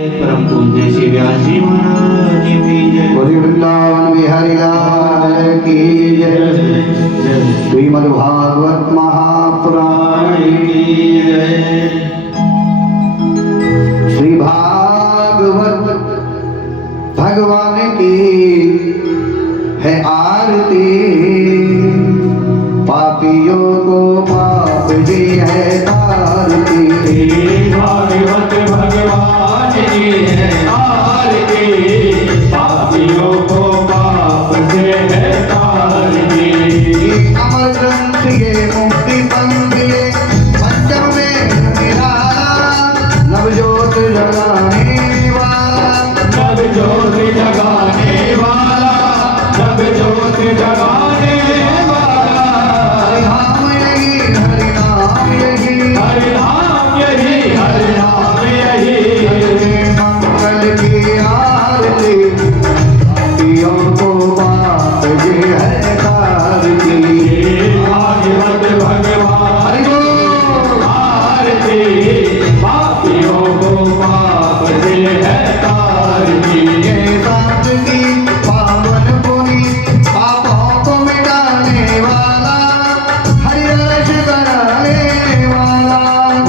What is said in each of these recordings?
परम पूज्य श्री व्यास जी महाराज की जय। बोले वृंदावन बिहारी लाल की जय। श्रीमद् भागवत महापुराण की जय। श्री भागवत भगवान की है आरती, पापियों को पाप भी है तारती। भागवत भगवान की है आरती, पापियों को पाप से है तारती। अमर ग्रंथ ये मुक्ति पंथ ये पंचम में निराला, नवजोत जगाने वाला, नवजोत जगाने वाला, नवजोत जगाने वाला। हरिनाम यही हरिनाम यही हरिनाम यही, हरिनाम यही। मंगल की आरती, पापियों को पाप जी है तारती। भागवत भगवान हरि आरती, पापियों को पाप से है तारती। ये सांत की पावन पुनी, पापों को मिटाने वाला, हरिदर्श कराने वाला।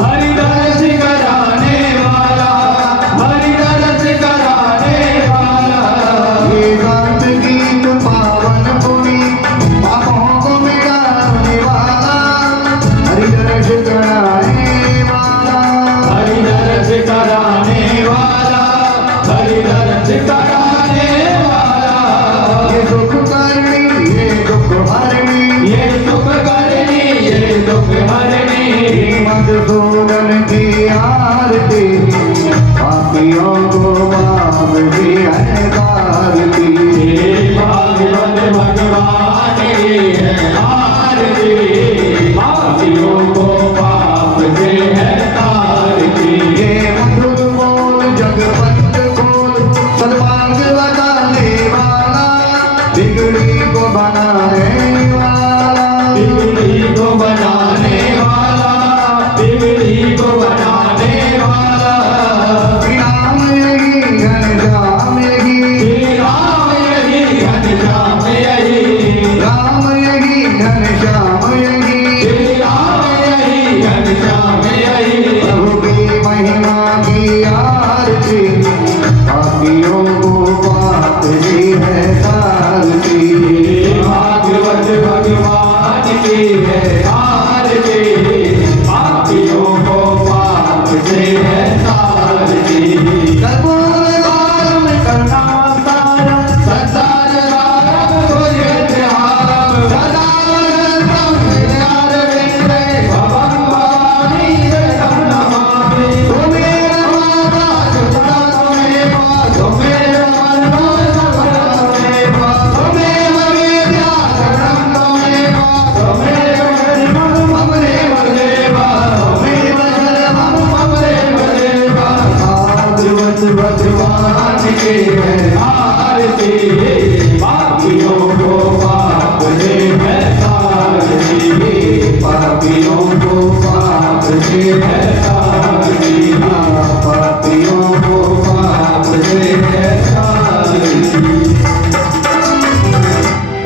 हरिदर्श कराने वाला, हरिदर्श कराने वाला। ये सांत की पावन पुनी, पापों को मिटाने वाला, हरिदर्श कराने वाला। हरिदर्श कराने वाला, हरिदर्श कराने वाला। ये दुख करनी ये दुख हरणी, ये सुख करनी, ये दुख हरनी। मधुसूदन की आरती, पापियों को पाप भी है तारती। भागवत भगवान की है आरती, पापियों को पाप से है तारती। ये मधुर बोल जगवंत बोल, सद्मार्ग बताने वाला, बिगड़ी को बनाने वाला। बिगड़ी को बनाने वाला, बिगड़ी को बनाने वाला। श्री राम यही घनश्याम यही, श्री राम यही, घनश्याम यही। राम यही घनश्याम यही, श्री राम यही, घनश्याम यही। प्रभु की महिमा की आरती, पापियों को पाप भी है तारती। भागवत भगवान की है आरती, पापियों को पाप से है तारती। कर्पूर गारम करुणासारम, संसार सारम भुजगेन्द्रहारम, सदा वदन्तं हृदयारविन्दे, भवं भवानी शरणं नमामि। त्वमेव माता पिता त्वमेव, त्वमेव वरदो सर्वदा त्वमेव, त्वमेव विद्या शरणं त्वमेव, त्वमेव शरणं मम देव देव, त्वमेव शरणं मम देव देव। भागवत भगवान की है आरती, पापियों को पाप से है तारती। पापियों को पाप से है तारती, पापियों को पाप से है तारती।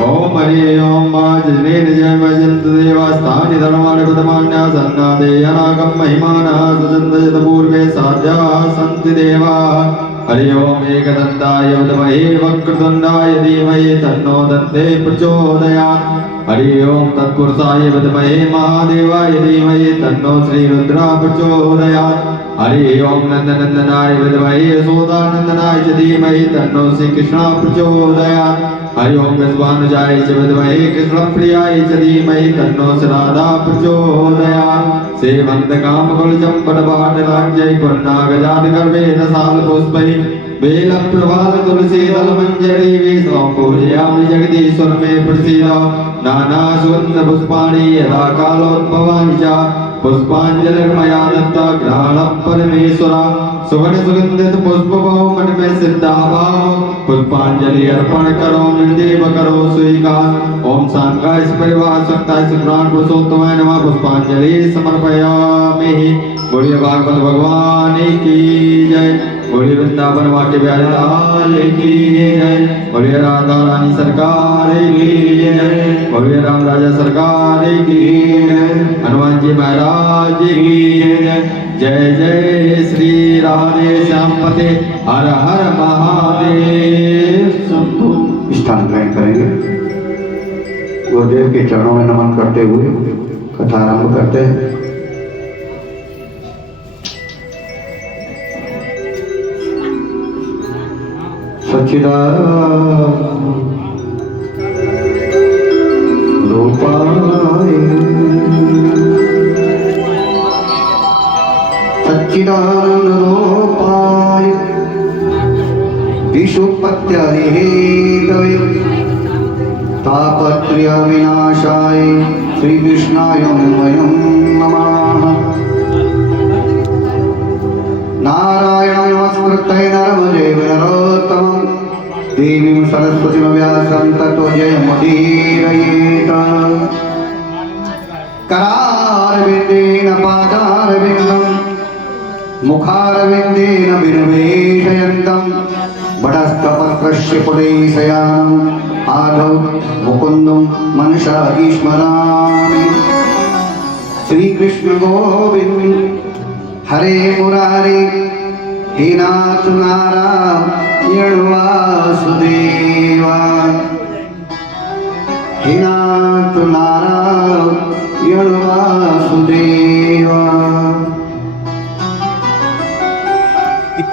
ओम हरि ओम जनेन जय वजंत देवास्तानि धर्माणि प्रथमान्या सन्नादेयनागम महिमानः सुचन्दयत पूर्वे साध्याः सन्ति देवाः। हरि ओम एकदन्ताय विद्महे वक्रतुण्डाय धीमहि तन्नो दन्ते प्रचोदयात्। हरि ओम तत्पुरुषाय विद्महे महादेवाय धीमहि तन्नो श्रीरुद्रः प्रचोदयात्। हरि ओम नंदनंदनाय विद्महे यशोदानंदनाय च धीमहि तन्नो श्रीकृष्णः प्रचोदयात्। हरि ओम विश्वानुजाय च विद्महे कृष्णप्रियाय च धीमहि तन्नो राधा प्रचोदयात्। सेवन्त कामकुल चंपट बाटलांजय पुन्नागजातगर्भेण सालपुष्पैः बेलप्रभाल तुलसी दल मंजरी विष्णुं पूजयामि जगदीश्वर मे प्रसीद। नाना सुगंध पुष्पाणि यदा कालोद्भवानि च पुष्पांजलिर्मया दत्ता ग्रहणं परमेश्वर। सुगंध सुगंधित पुष्प बहुमन में सिद्धा भाव पुष्पांजलि अर्पण करो निर्देव करो स्वीकार। ओम सांगाय परिवार सत्ताय प्राण पुरुषोत्तमाय नमः। पुष्पांजलि समर्पयामि। बोलिए भागवत भगवान की जय। बोलिए वृंदावन वाके प्यारे लाल की जय। बोलिए राधा रानी सरकार की जय। बोलिए राम राजा सरकार की जय। हनुमान जी महाराज की जय। जय जय श्री राधे श्याम पते हर हर महादेव शंभु। स्थान ग्रहण करेंगे। गुरुदेव के चरणों में नमन करते हुए कथा आरंभ करते हैं। सच्चिदानंद रूपाय विशुपत्यादिहेतवे तापत्रय विनाशाय श्री कृष्णाय वयं नमः। नारायणं नमस्कृत्य नरं चैव नरोत्तमं देवीं सरस्वतीं व्यासं ततो जयमुदीरयेत्। करारविन्देन पादारविन्दं मुखारविन्देन विनिवेशयन्तं बडस्तपत्रस्य पुरैशयानम् आदौ मुकुन्दं मनसा स्मरामि। श्रीकृष्ण गोविन्द हरे मुरारे हे नाथ नारायण वासुदेवा। हे नाथ नारायण वासुदेवा।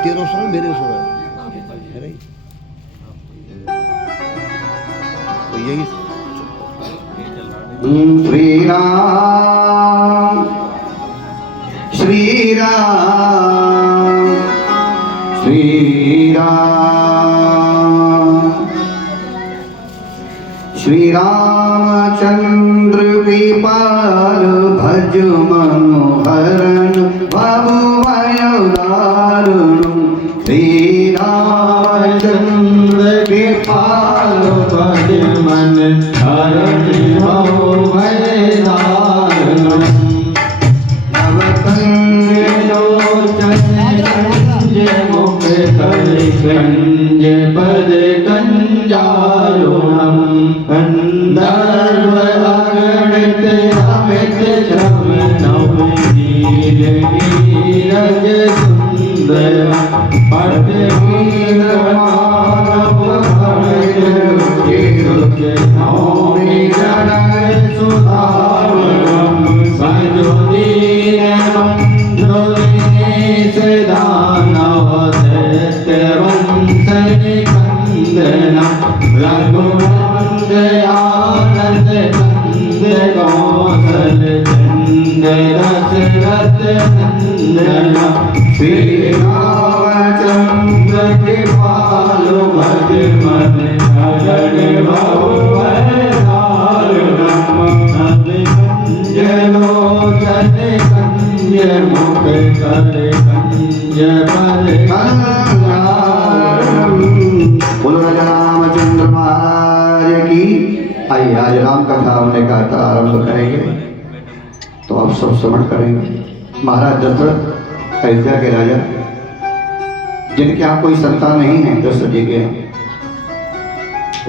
तेरह सौ मेरे सौ है नहीं तो यही श्री राम श्री राम श्री राम। श्री रामचंद्र कृपाल भज मनोहरण बाबू दारुण। श्री रामचंद्र कृपाल भज मन हरण भव भय दारुण। मुख कर गंज पद कंजारुणम। गंधर्व अगणित अमित श्रम नव नील नीरज सुंदर। पट वीर मानव नौमी जनक सुधारम। भजो दीन बंधु दीनेश दानव दैत्यवंश निकंदना। रघुनंद आनंद कंद कौशल चंद दशरथ नंदना। श्री रामचंद्र कृपाल भज मन हरण भव भय दारुणम। कंज लोचन कंज मुख कर कंज पद बोलो राजा रामचंद्र महाराज की। आइए आज राम कथा हमने कहा आरंभ करेंगे तो आप सब श्रवण करेंगे। महाराज दशरथ अयोध्या के राजा जिनके यहाँ कोई संतान नहीं है, दशरथ जी के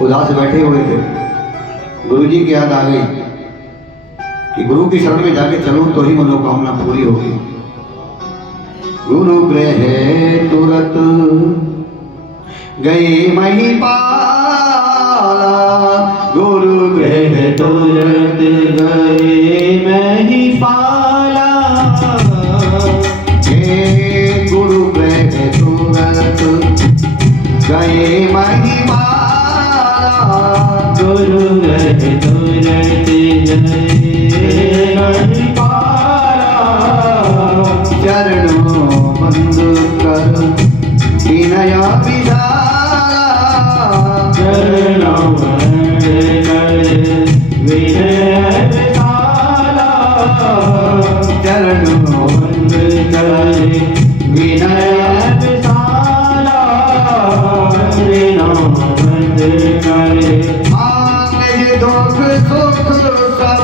उदास बैठे हुए थे। गुरु जी की याद आ गई कि गुरु की शरण में जाके चलूं तो ही मनोकामना पूरी होगी। गुरु गृह तुरत गए महिपाला। गुरु गृह तुरत गए महिपाला। हे गुरु गृह तुरत गए महिपाला। गुरु गृह तुरत गए महिपाला। चरणों बंद कर विनय विशाला। चरणों बंद कर विनय विशाला। चरणों बंद कर विनय विशाला। चरणों बंद कर दुख सुख सब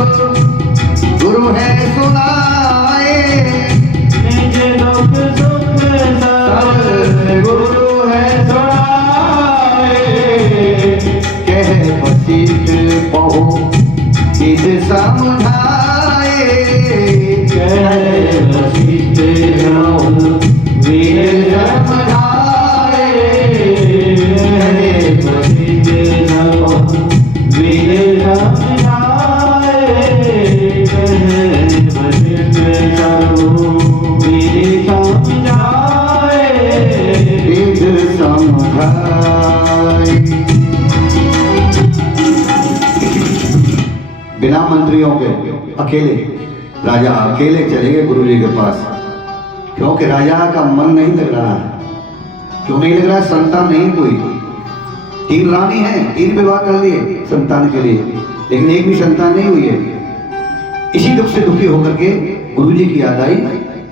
धाय। बिना मंत्रियों के अकेले राजा अकेले चले गए गुरु जी के पास, क्योंकि राजा का मन नहीं लग रहा है। क्यों नहीं लग रहा? संतान नहीं कोई। 3 रानी हैं, 3 विवाह कर लिए संतान के लिए, लेकिन एक भी संतान नहीं हुई है। इसी दुख से दुखी होकर के गुरु जी की याद आई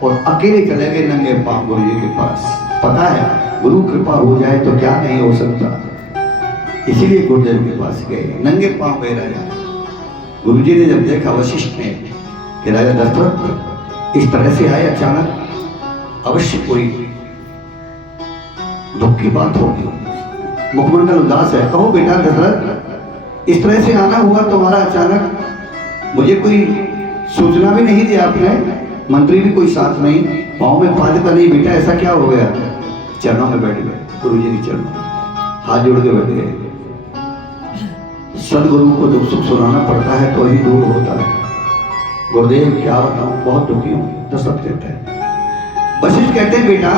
और अकेले चले गए नंगे पांव गुरु जी के पास। पता है गुरु कृपा हो जाए तो क्या नहीं हो सकता, इसीलिए गुरुदेव के पास गए, नंगे पांव गए राजा। गुरु जी ने जब देखा वशिष्ठ ने कि राजा दशरथ इस तरह से आए अचानक, अवश्य कोई दुख की बात होगी, मुखमंडल उदास है। कहो बेटा दशरथ, इस तरह से आना हुआ तुम्हारा अचानक, मुझे कोई सूचना भी नहीं दी आपने, मंत्री भी कोई साथ नहीं, पाँव में पादका नहीं, बेटा ऐसा क्या हो गया? चरणों में बैठ गए, गुरु जी के चरणों हाथ जोड़ के बैठ गए। सदगुरु को दुख सुख सुनाना पड़ता है तो ही दूर होता है। गुरुदेव क्या बताऊं, बहुत दुखी हूं, दशरथ कहते हैं। वशिष्ठ कहते हैं बेटा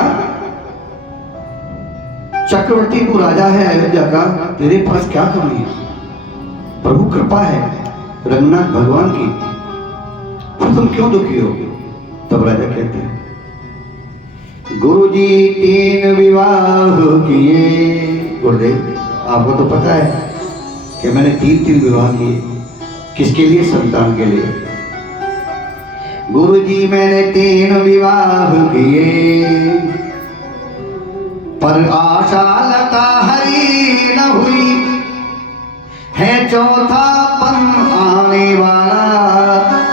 चक्रवर्ती को राजा है अयोध्या का, तेरे पास क्या कमी है? प्रभु कृपा है रंगनाथ भगवान की, फिर तुम क्यों दुखी हो? तब राजा कहते हैं गुरुजी 3 विवाह किए। गुरुदेव आपको तो पता है कि मैंने 3 विवाह किए, किसके लिए? संतान के लिए। गुरुजी मैंने 3 विवाह किए, पर आशा लता हरी न हुई, है 4थापन आने वाला,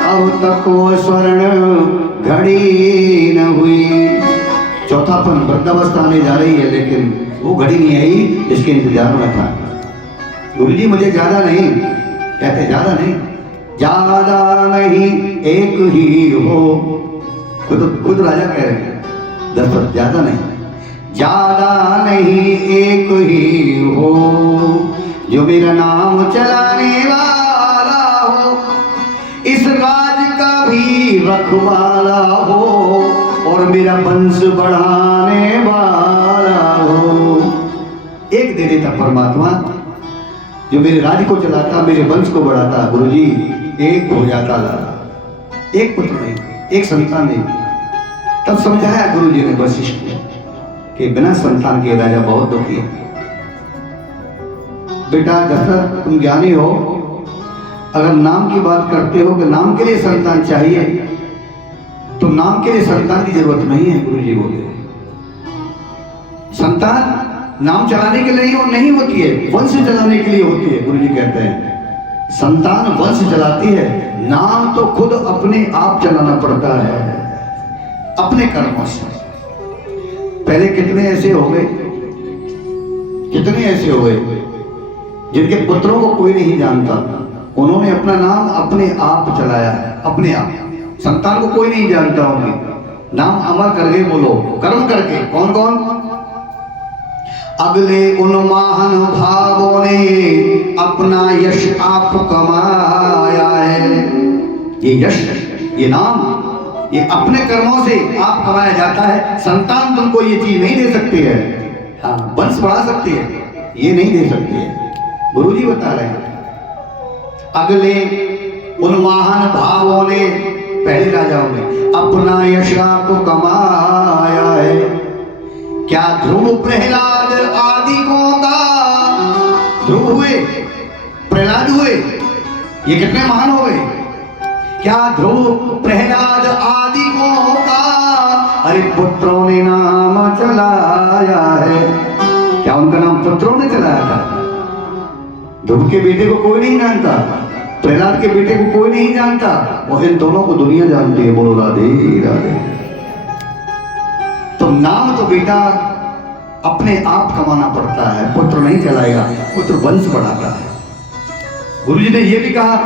अब तक वो स्वर्ण घड़ी न हुई। 4थापन वृद्धावस्था आने जा रही है, लेकिन वो घड़ी नहीं आई, इसके इंतजार में था। गुरुजी मुझे ज्यादा नहीं, कहते ज्यादा नहीं, ज्यादा नहीं एक ही हो। खुद राजा कह रहे हैं दशरथ, ज्यादा नहीं, ज्यादा नहीं एक ही हो, जो मेरा नाम चलाने वाला हो, इस राज का भी रखवाला हो, और मेरा वंश बढ़ाने वाला हो। एक दे देता परमात्मा, जो मेरे राज्य को चलाता, मेरे वंश को बढ़ाता। गुरुजी एक हो जाता, एक पुत्र नहीं, एक संतान नहीं। तब समझाया गुरुजी ने वशिष्ठ ने कि बिना संतान के राजा बहुत दुखी है। बेटा दशरथ तुम ज्ञानी हो, अगर नाम की बात करते हो कि नाम के लिए संतान चाहिए, तो नाम के लिए संतान की जरूरत नहीं है। गुरुजी बोले संतान नाम चलाने के लिए नहीं होती है, वंश चलाने के लिए होती है। गुरुजी कहते हैं संतान वंश चलाती है, नाम तो खुद अपने आप चलाना पड़ता है अपने कर्मों से। पहले कितने ऐसे हो गए जिनके पुत्रों को कोई नहीं जानता, उन्होंने अपना नाम अपने आप चलाया है, अपने आप। संतान को कोई नहीं जानता, उनके नाम अमर करके बोलो, कर्म करके। कौन कौन? अगले उन महान भावों ने अपना यश आप कमाया है। ये यश, ये नाम, ये अपने कर्मों से आप कमाया जाता है। संतान तुमको ये चीज नहीं दे सकती है। हाँ, वंश बढ़ा सकती है, ये नहीं दे सकती है। गुरुजी बता रहे हैं अगले उन महान भावों ने, पहले राजाओं ने अपना यश आप कमाया है। क्या ध्रुव प्रहलाद आदिकों का, ध्रुव हुए, प्रहलाद हुए, ये कितने महान हो गए। क्या ध्रुव प्रहलाद आदिकों का, अरे पुत्रों ने नाम चलाया है। क्या उनका नाम पुत्रों ने चलाया था? ध्रुव के बेटे को कोई नहीं जानता, प्रहलाद के बेटे को कोई नहीं जानता, और इन दोनों को दुनिया जानती है। बोलो राधे राधे। तो नाम तो बेटा अपने आप कमाना पड़ता है, पुत्र नहीं चलाएगा, पुत्र वंश बढ़ाता है। गुरुजी ने यह भी कहा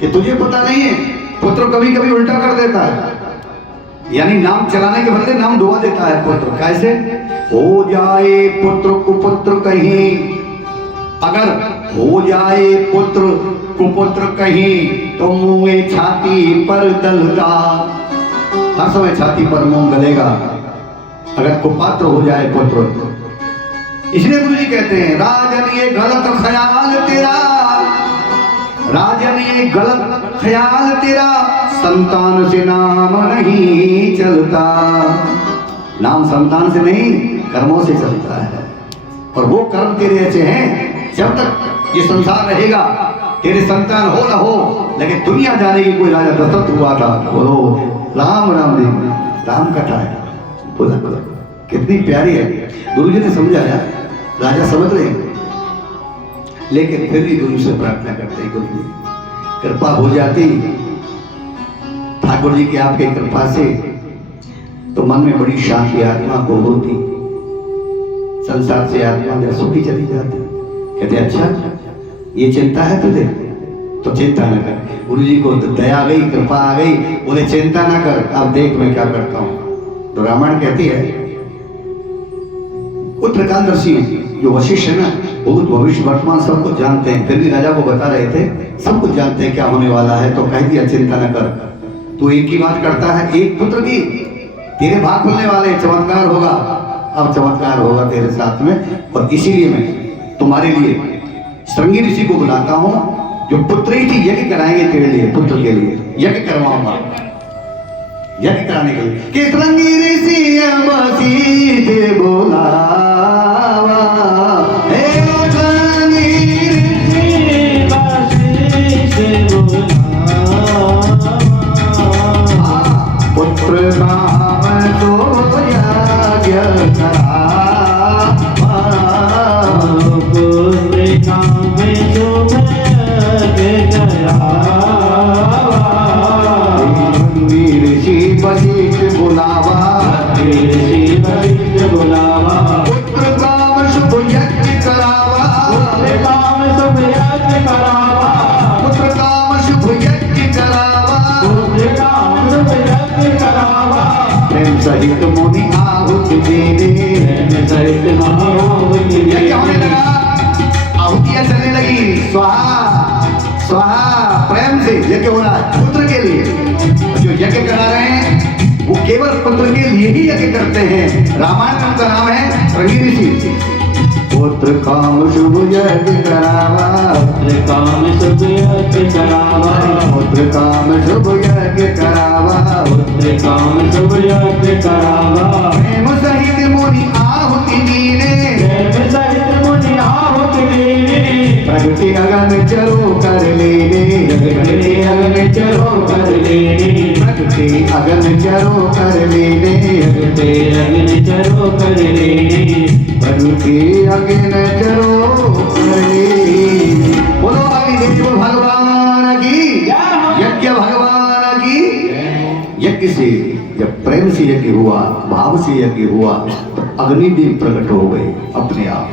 कि तुझे पता नहीं है, पुत्र कभी कभी उल्टा कर देता है, यानी नाम चलाने के बदले नाम डुबा देता है पुत्र। कैसे? हो जाए पुत्र कुपुत्र कहीं, अगर हो जाए पुत्र कुपुत्र कहीं, तो मुंह छाती पर दलता। हर समय छाती पर मुंह गलेगा, अगर कुपात्र हो जाए पुत्र। इसलिए गुरु जी कहते हैं राजन ये गलत ख्याल तेरा, राजन ये गलत ख्याल तेरा, संतान से नाम नहीं चलता। नाम संतान से नहीं कर्मों से चलता है। और वो कर्म तेरे ऐसे हैं, जब तक ये संसार रहेगा तेरे संतान हो ना हो, लेकिन दुनिया जाने की कोई राजा दशरथ हुआ था, बोलो राम राम देव राम कथा है, बोला कितनी प्यारी है। गुरु जी ने समझाया, राजा समझ रहे हैं, लेकिन फिर भी गुरु से प्रार्थना करते हैं, गुरु जी कृपा हो जाती ठाकुर जी की आपके कृपा से तो मन में बड़ी शांति आत्मा को होती, संसार से आत्मा जब सुखी चली जाती। कहते अच्छा ये चिंता है तुझे तो चिंता न कर। गुरु जी को दया आ गई, कृपा आ गई, बोले चिंता न कर, अब देख मैं क्या करता हूं। तो रामायण कहती है उत्तरकालदर्शी जो वशिष्ठ है ना, बहुत भविष्य वर्तमान सब कुछ जानते हैं, फिर भी राजा को बता रहे थे सब कुछ जानते हैं क्या होने वाला है। तो कह दिया चिंता न कर, तू एक ही बात करता है, एक पुत्र की तेरे भाग खुलने वाले, चमत्कार होगा, अब चमत्कार होगा तेरे साथ में। और इसीलिए मैं तुम्हारे लिए श्रृंगी ऋषि को बुलाता हूं, जो पुत्र ही यज्ञ कराएंगे तेरे लिए, पुत्र के लिए यज्ञ करवाऊंगा, यज्ञ कराने के लिए। कि श्रृंगी ऋषि बसीते बोलावा, हे श्रृंगी ऋषि बसीते बोलावा, पुत्र नाम तो यज्ञ करावा, पुत्र नाम तो यज्ञ करावा, ऋषि वशिष्ठ बुलावा, ऋषि वशिष्ठ बुलावा, पुत्र काम शुभ यज्ञ करावा, पुत्र काम शुभ यज्ञ करावा, पुत्र काम शुभ यज्ञ करावा, पुत्र काम शुभ यज्ञ करावा, प्रेम सहित मुनि आहुति देने, प्रेम सहित आहुति देने। क्या होने लगा? आहुतियां चलने लगी, स्वाहा स्वाहा, प्रेम से यज्ञ हो रहा है पुत्र के लिए। जो यज्ञ करा रहे हैं वो केवल पुत्र के लिए ही यज्ञ करते हैं। रामायण में उनका नाम है श्रृंगी ऋषि। पुत्र काम शुभ यज्ञ करावा, पुत्र काम शुभ यज्ञ करावा, पुत्र काम शुभ यज्ञ करावा, पुत्र काम शुभ यज्ञ करावा, प्रेम सहित मुनि आहुति दीने, प्रेम सहित मुनि आहुति दीने, प्रगति अगन चरो कर लेने, प्रगति अगन चरो कर लेने, प्रगति अगन चरो कर लेने, प्रगति अगन चरो कर लेने, प्रगति अगन चरो कर लेने। बोलो अग्निदेव भगवान की, यज्ञ भगवान की। यज्ञ से जब प्रेम से यज्ञ हुआ, भाव से यज्ञ हुआ, तो अग्निदेव प्रकट हो गए अपने आप,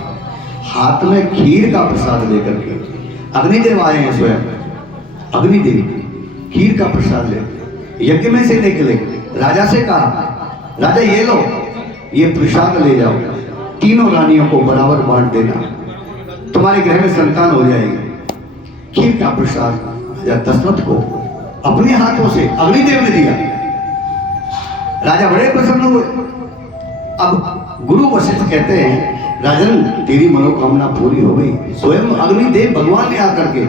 हाथ में खीर का प्रसाद लेकर के। अग्निदेव आए हैं स्वयं, अग्निदेव खीर का प्रसाद ले यज्ञ में से निकले। राजा से कहा, राजा ये लो, ये प्रसाद ले जाओ, तीनों रानियों को बराबर बांट देना, तुम्हारे घर में संतान हो जाएगी। खीर का प्रसाद राजा दशरथ को अपने हाथों से अग्निदेव ने दिया। राजा बड़े प्रसन्न हुए। अब गुरु वशिष्ठ कहते हैं, राजन तेरी मनोकामना पूरी हो गई, स्वयं अग्निदेव भगवान ने आकर के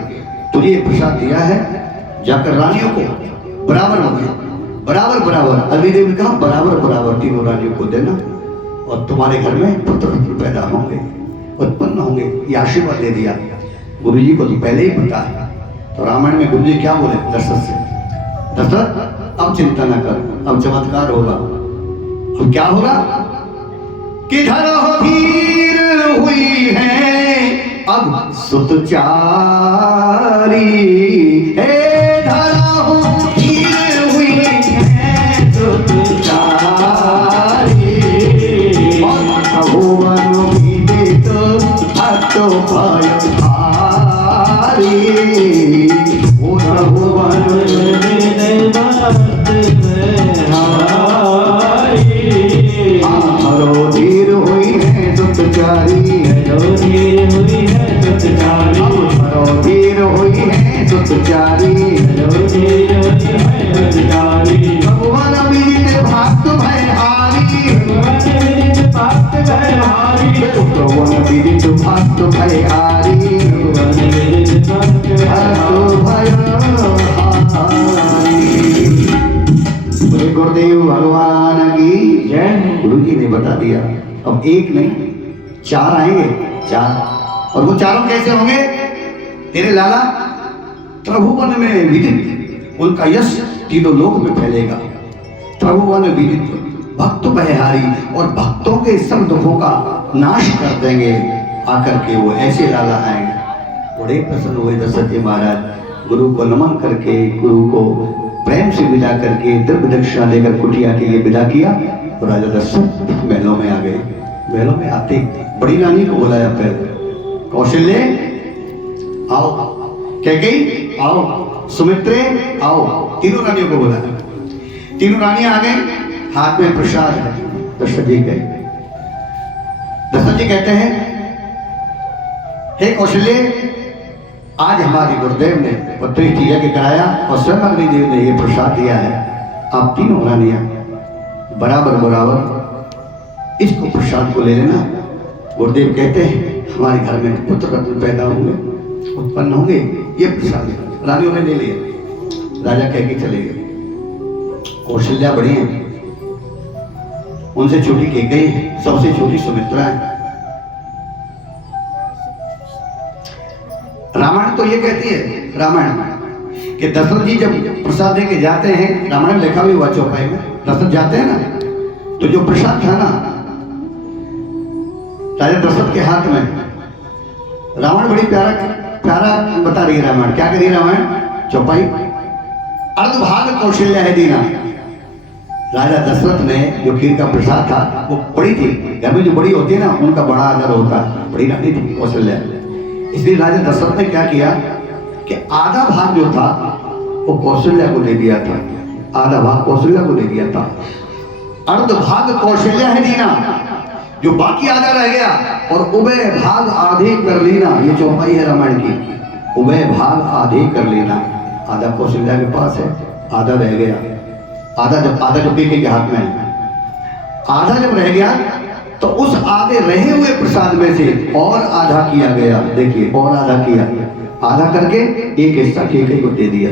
तुझे प्रसाद दिया है, जाकर रानियों को बराबर बराबर बराबर, अग्निदेव ने कहा बराबर बराबर तीनों रानियों को देना, और तुम्हारे घर में पुत्र पैदा होंगे, उत्पन्न होंगे, ये आशीर्वाद दे दिया। गुरु जी को तो पहले ही पता है। तो रामायण में गुरु जी क्या बोले दशरथ से, दशरथ अब चिंता न कर, अब चमत्कार होगा। अब क्या होगा कि धीर हुई है अब सुतचारी, हे धीर हुई है सुतचारी, और भुवन विदित हतो भय भारी, ओ भुवन विदित हरो धीर हुई है सुतचारी, हरो धीर हुई है सुतचारी, हरो धीर हुई है सुतचारी, हरो धीर हुई है सुतचारी, भगवान विदित भक्त भय हारी, भगवान भयहारी बोले गुरुदेव भगवान की जय। गुरु जी ने बता दिया अब एक नहीं 4 आएंगे, 4। और वो चारों कैसे होंगे? तेरे लाला त्रिभुवन में विदित, उनका यश तीनों लोक में फैलेगा। त्रिभुवन विदित भक्त भयहारी, और भक्तों के सब दुखों का नाश कर देंगे। आकर के वो ऐसे लाला आएंगे। बड़े प्रसन्न हुए दशरथ जी महाराज। गुरु को नमन करके, गुरु को प्रेम से विदा करके, द्रव्य दक्षिणा देकर कुटिया के लिए विदा किया। तो राजा दशरथ महलों में आ गए। महलों में आते बड़ी रानी को बुलाया। पहले कौशल्य आओ, कैकेयी आओ, सुमित्रे आओ, तीनों रानियों को बुलाया। तीनों रानियां आ गई, हाथ में प्रसाद है। दशरथ जी गए। दशरथ जी कहते हैं, हे कौशल्य, आज हमारे गुरुदेव ने पत्री यज्ञ कराया और स्वयं अग्निदेव ने ये प्रसाद दिया है। आप तीनों रानियां बराबर बराबर इसको प्रसाद को ले लेना। गुरुदेव कहते हैं हमारे घर में पुत्र रत्न पैदा होंगे, उत्पन्न होंगे, ये प्रसाद रानियों ने ले लिया। राजा कह के चले गए। कौशल्या बड़ी है, उनसे छोटी कैकेयी है, सबसे छोटी सुमित्रा है। रामायण तो ये कहती है, रामायण कि दशरथ जी जब प्रसाद दे के जाते हैं, रामायण में लिखा भी हुआ चौपाई में, दशरथ जाते हैं ना, तो जो प्रसाद था ना राजा दशरथ के हाथ में, रावण बड़ी प्यारा प्यारा बता रही है रामायण। क्या करी रामायण चौपाई? अर्धभाग कौशल्या है दीना। राजा दशरथ ने जो खीर का प्रसाद था वो बड़ी थी, घर में जो बड़ी होती है ना उनका बड़ा आदर होता है, बड़ी रानी थी कौशल्या। इसलिए राजा दशरथ ने क्या किया कि आधा भाग जो था वो कौशल्या को दे दिया था, आधा भाग कौशल्या को दे दिया था। अर्ध भाग कौशल्या है दीना, जो बाकी आधा रह गया, और उभय भाग आधे कर लेना। ये चौपाई है रामायण की, उभय भाग आधे कर लेना। आधा कौशल्या के पास है, आधा रह गया। आधा जब के हाथ में है, आधा जब रह गया तो उस आधे रहे हुए प्रसाद में से और आधा किया गया। देखिए और आधा किया, आधा करके एक हिस्सा कैकेयी को दे दिया।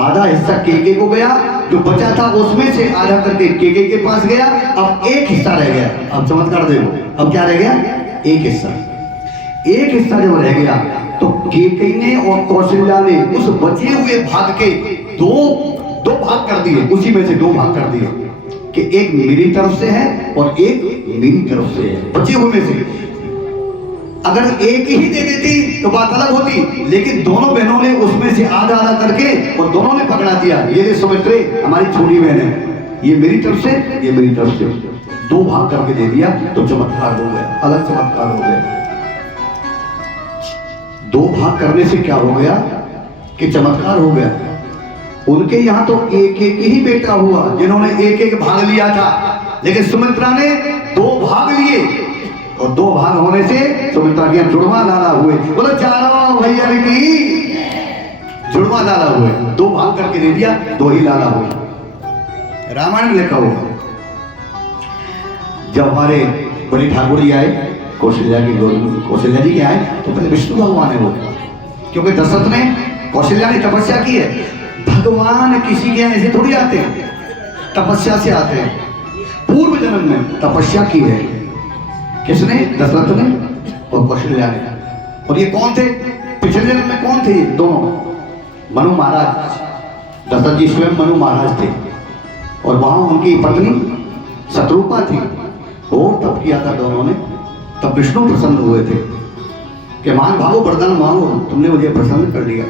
आधा हिस्सा कैकेयी को गया, जो बचा था उसमें से आधा करके कैकेयी के पास गया। अब एक हिस्सा रह गया। अब चमत्कार देखो, अब क्या रह गया? एक हिस्सा। एक हिस्सा जब रह गया तो कैकेयी ने और कौशल्या ने उस बचे हुए भाग के दो भाग कर दिए, उसी में से 2 भाग कर दिए कि एक मेरी तरफ से है और एक मेरी तरफ से है। बचे हुए में से अगर एक ही दे देती तो बात अलग होती, लेकिन दोनों बहनों ने उसमें से आधा आधा करके और दोनों ने पकड़ा दिया। ये सुमित्रे हमारी छोटी बहन है, ये मेरी तरफ से, ये मेरी तरफ से, 2 भाग करके दे दिया। तो चमत्कार हो गया, अलग चमत्कार हो गया। 2 भाग करने से क्या हो गया कि चमत्कार हो गया। उनके यहाँ तो एक ही बेटा हुआ जिन्होंने एक भाग लिया था, लेकिन सुमित्रा ने 2 भाग लिए, और 2 भाग होने से सुमित्रा के जुड़वा लाला हुए। बोलो चारों भैया की जुड़वा लाला हुए। 2 भाग करके दे दिया, 2 ही लाला हुए। रामायण में लिखा हुआ। जब हमारे बड़े ठाकुर जी आए, कौशल्या जी के आए, तो पहले विष्णु भगवान है वो, क्योंकि दशरथ ने, कौशल्या ने तपस्या की है। भगवान किसी के ऐसे थोड़ी आते हैं, तपस्या से आते हैं। पूर्व जन्म में तपस्या की है किसने? दशरथ ने और कौशल्या ने। और ये कौन थे? पिछले जन्म में कौन थे? दोनों मनु महाराज, दशरथ जी स्वयं मनु महाराज थे, और वहां उनकी पत्नी शत्रुपा थी। और तप किया था दोनों ने, तब विष्णु प्रसन्न हुए थे कि मान भागो वरदान मांगो, तुमने मुझे प्रसन्न कर दिया।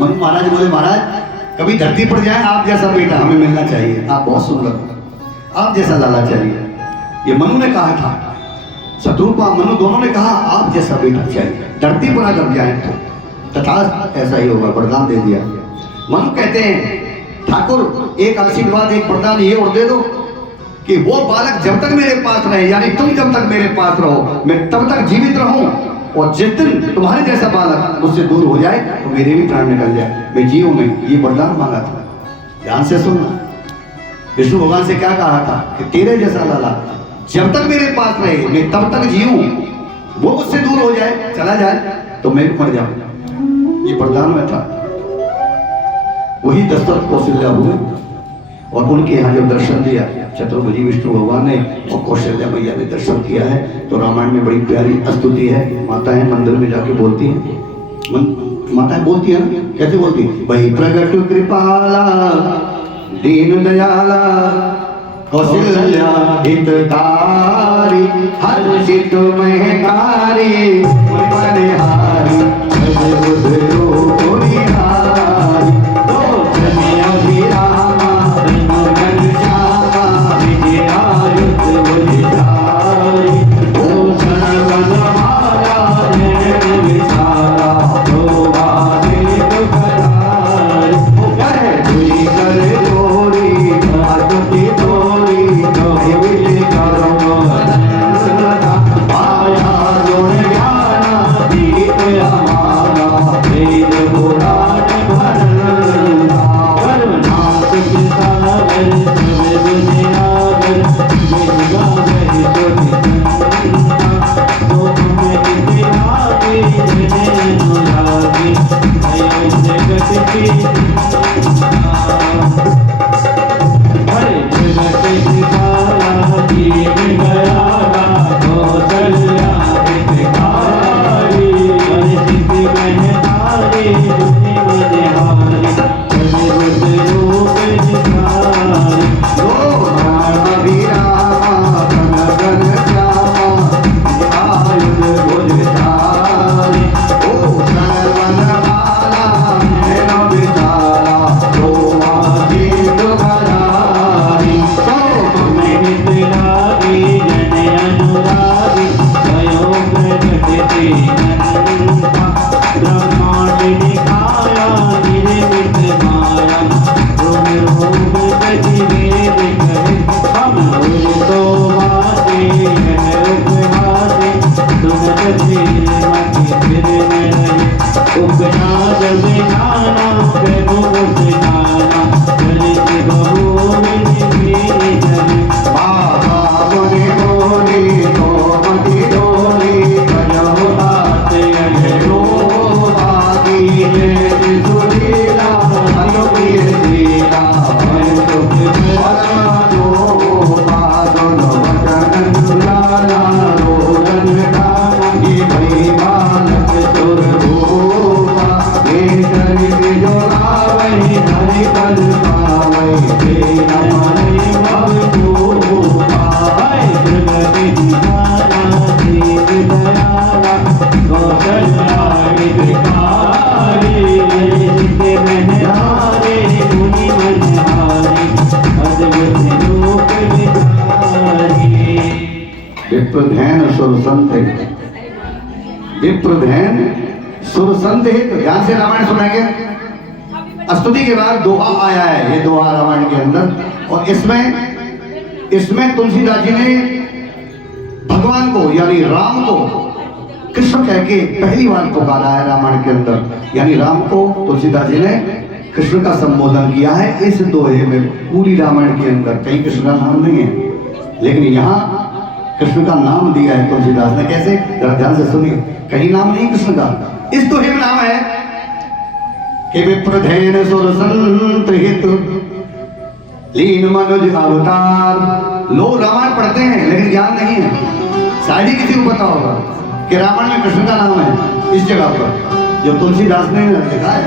मनु महाराज बोले, महाराज कभी धरती पर जाए आप जैसा बेटा हमें मिलना चाहिए, आप बहुत सुंदर हो, आप जैसा लाला चाहिए। ये मनु ने कहा था। शत्रुपा मनु दोनों ने कहा आप जैसा बेटा चाहिए, धरती पर अगर जाए तो तथा ऐसा ही होगा, वरदान दे दिया। मनु कहते हैं ठाकुर एक आशीर्वाद, एक वरदान ये और दे दो कि वो बालक जब तक मेरे पास रहे, यानी तुम जब तक मेरे पास रहो, मैं तब तक जीवित रहूं, और जिस दिन तुम्हारे जैसा बालक मुझसे दूर हो जाए तो मेरे भी प्राण निकल जाए, मैं जीऊं में। ये वरदान मांगा था। ध्यान से सुनना, विष्णु भगवान से क्या कहा था कि तेरे जैसा लाला जब तक मेरे पास रहे मैं तब तक जीऊं, वो उससे दूर हो जाए, चला जाए, तो मैं भी मर जाऊं। ये वरदान में था। वही दशरथ कौशल्या हुए और उनके यहाँ जब दर्शन दिया चतुर्भुजी विष्णु भगवान ने और कौशल्या मैया ने दर्शन किया है, तो रामायण में बड़ी प्यारी स्तुति है। माताएं मंदिर में जाके बोलती हैं, माताएं बोलती है ना, कैसे बोलती है? वही प्रगट कृपाला दीन दयाला कौशल्या हितकारी हर्षित महकारी मनहारी अद्भुत रूप निहारी ओ जने अभिरामा घनश्यामा विजयायुध बुझारी ओ शरणवनमाला नैन विशाला शोभा देव करारी ओ कहे तुझी कर जोड़ी आकृति तोड़ी विजय करो आया गुण ज्ञाना दीप हमारा वेद पुराण भरना करुणाक सागर सब दुनियागर विद्या गहि छोटी तो तुम्हें इतिहासी जने अनुरागी अयो जगत की हरे जगत सिखाला दीन गयाला कौशल्या हितकारी हर्षित महतारी मुनि मनहारी अद्भुत रूप निहारी ओ अभिरामा घनश्यामा आयुध बुझारी ओ शरणवनमाला नैन विशाला शोभा देव करारी तो तुम्हें हितलागी जन अनुरागी भयो प्रगटति अनंता ब्रह्मांड निकाया निर्मित माया तुम रूप गति वेद कहे हम तो बाते यह उपहासे तुम गति मति फिर न रहे उपनाद बिनाना प्रभु उपनाना चलित बहुविधि मेरे जन बाबा बोले बोले गोमती डोली करो बात यह बाकी ये सुलीला अनुप्रिय लीला पादों वचन सुलाला रोदन की भई बालक सुर भूपा ये शरीर जो लावई हरि पद पावई तेरा मरे भव भूपा प्रगति दिखाना दीन दयाला कौशल्या हितकारी हर्षित महतारी मुनि मनहारी अद्भुत रूप निहारी विप्रधैन सुरसंत विप्रधैन सुरसंत हित। ध्यान से रामायण सुनाएंगे। स्तुति के बाद दोहा आया है, ये दोहा रामायण के अंदर, और इसमें तुलसीदास जी ने भगवान को यानी राम को कृष्ण कह के पहली बार पुकारा है रामायण के अंदर। यानी राम को तुलसीदास जी ने कृष्ण का संबोधन किया है इस दोहे में। पूरी रामायण के अंदर कहीं कृष्ण का नाम नहीं है, लेकिन यहाँ कृष्ण का नाम दिया है तुलसीदास ने। कैसे? जरा ध्यान से सुनिए। कहीं नाम नहीं कृष्ण का, इस दोहे में नाम है कि विप्रधैन सुरसंत हित लीन मनुज अवतार। लोग रामायण पढ़ते हैं लेकिन ज्ञान नहीं है। शायद ही किसी को पता होगा कि रामायण में कृष्ण का नाम है इस जगह पर, जो तुलसीदास ने लिखा है।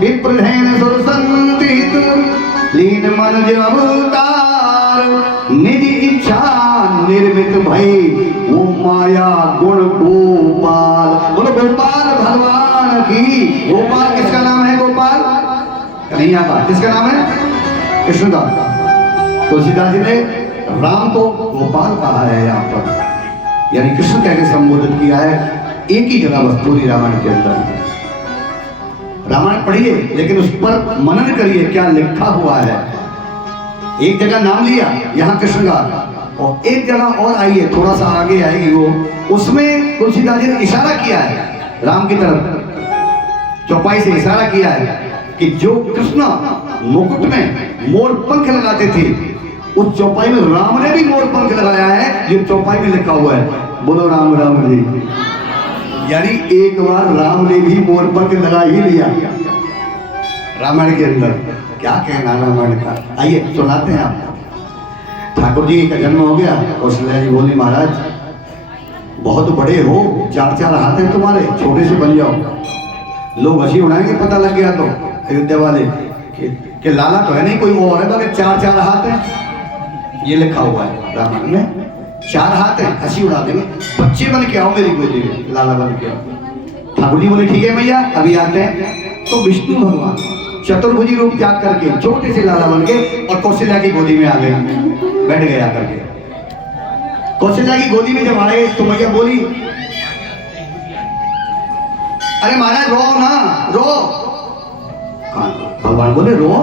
विप्रधैन सुरसंत हित लीन मनुज अवतार निज इच्छा निर्मित भई वो माया गुण गोपाल। बोलो गोपाल भगवान की। गोपाल किसका नाम है? गोपाल कन्हैया का। किसका नाम है? कृष्ण का। तुलसीदास जी ने राम को गोपाल कहा है यहाँ पर, यानी कृष्ण कह के संबोधित किया है एक ही जगह बस पूरी रामायण के अंदर। रामायण पढ़िए लेकिन उस पर मनन करिए क्या लिखा हुआ है। एक जगह नाम लिया यहाँ कृष्ण का, और एक जगह और आई है, थोड़ा सा आगे आएगी वो, उसमें तुलसीदास जी ने इशारा किया है राम की तरफ, चौपाई से इशारा किया है कि जो कृष्ण मुकुट में मोर पंख लगाते थे, उस चौपाई में राम ने भी मोर पंख लगाया है। ये चौपाई में लिखा हुआ है। बोलो राम राम जी। यानी एक बार राम ने भी मोर पंख लगा ही लिया रामायण के अंदर। क्या कहना रामायण का, आइए सुनाते हैं आप। ठाकुर जी का जन्म हो गया। कौशल्या जी बोली महाराज बहुत बड़े हो, 4-4 हाथ हैं तुम्हारे, छोटे से बन जाओ। लोग हंसी उड़ाएंगे पता लग गया तो अयोध्या वाले कि लाला तो है नहीं कोई और है, मगर 4-4 हाथ हैं। ये लिखा हुआ है रामायण में, 4 हाथ हैं, हंसी उड़ा देंगे। बच्चे बन के आओ मेरी गोदी में, लाला बन के आओ। ठाकुर जी बोले ठीक है भैया अभी आते हैं। तो विष्णु भगवान चतुर्भुजी रूप त्याग करके छोटे से लाला बन के और कौशल्या की गोदी में आ गए, बैठ गए आकर के। कौशल्या की गोदी में जब आए तो मैया बोली अरे महाराज रो ना रो। भगवान बोले रो,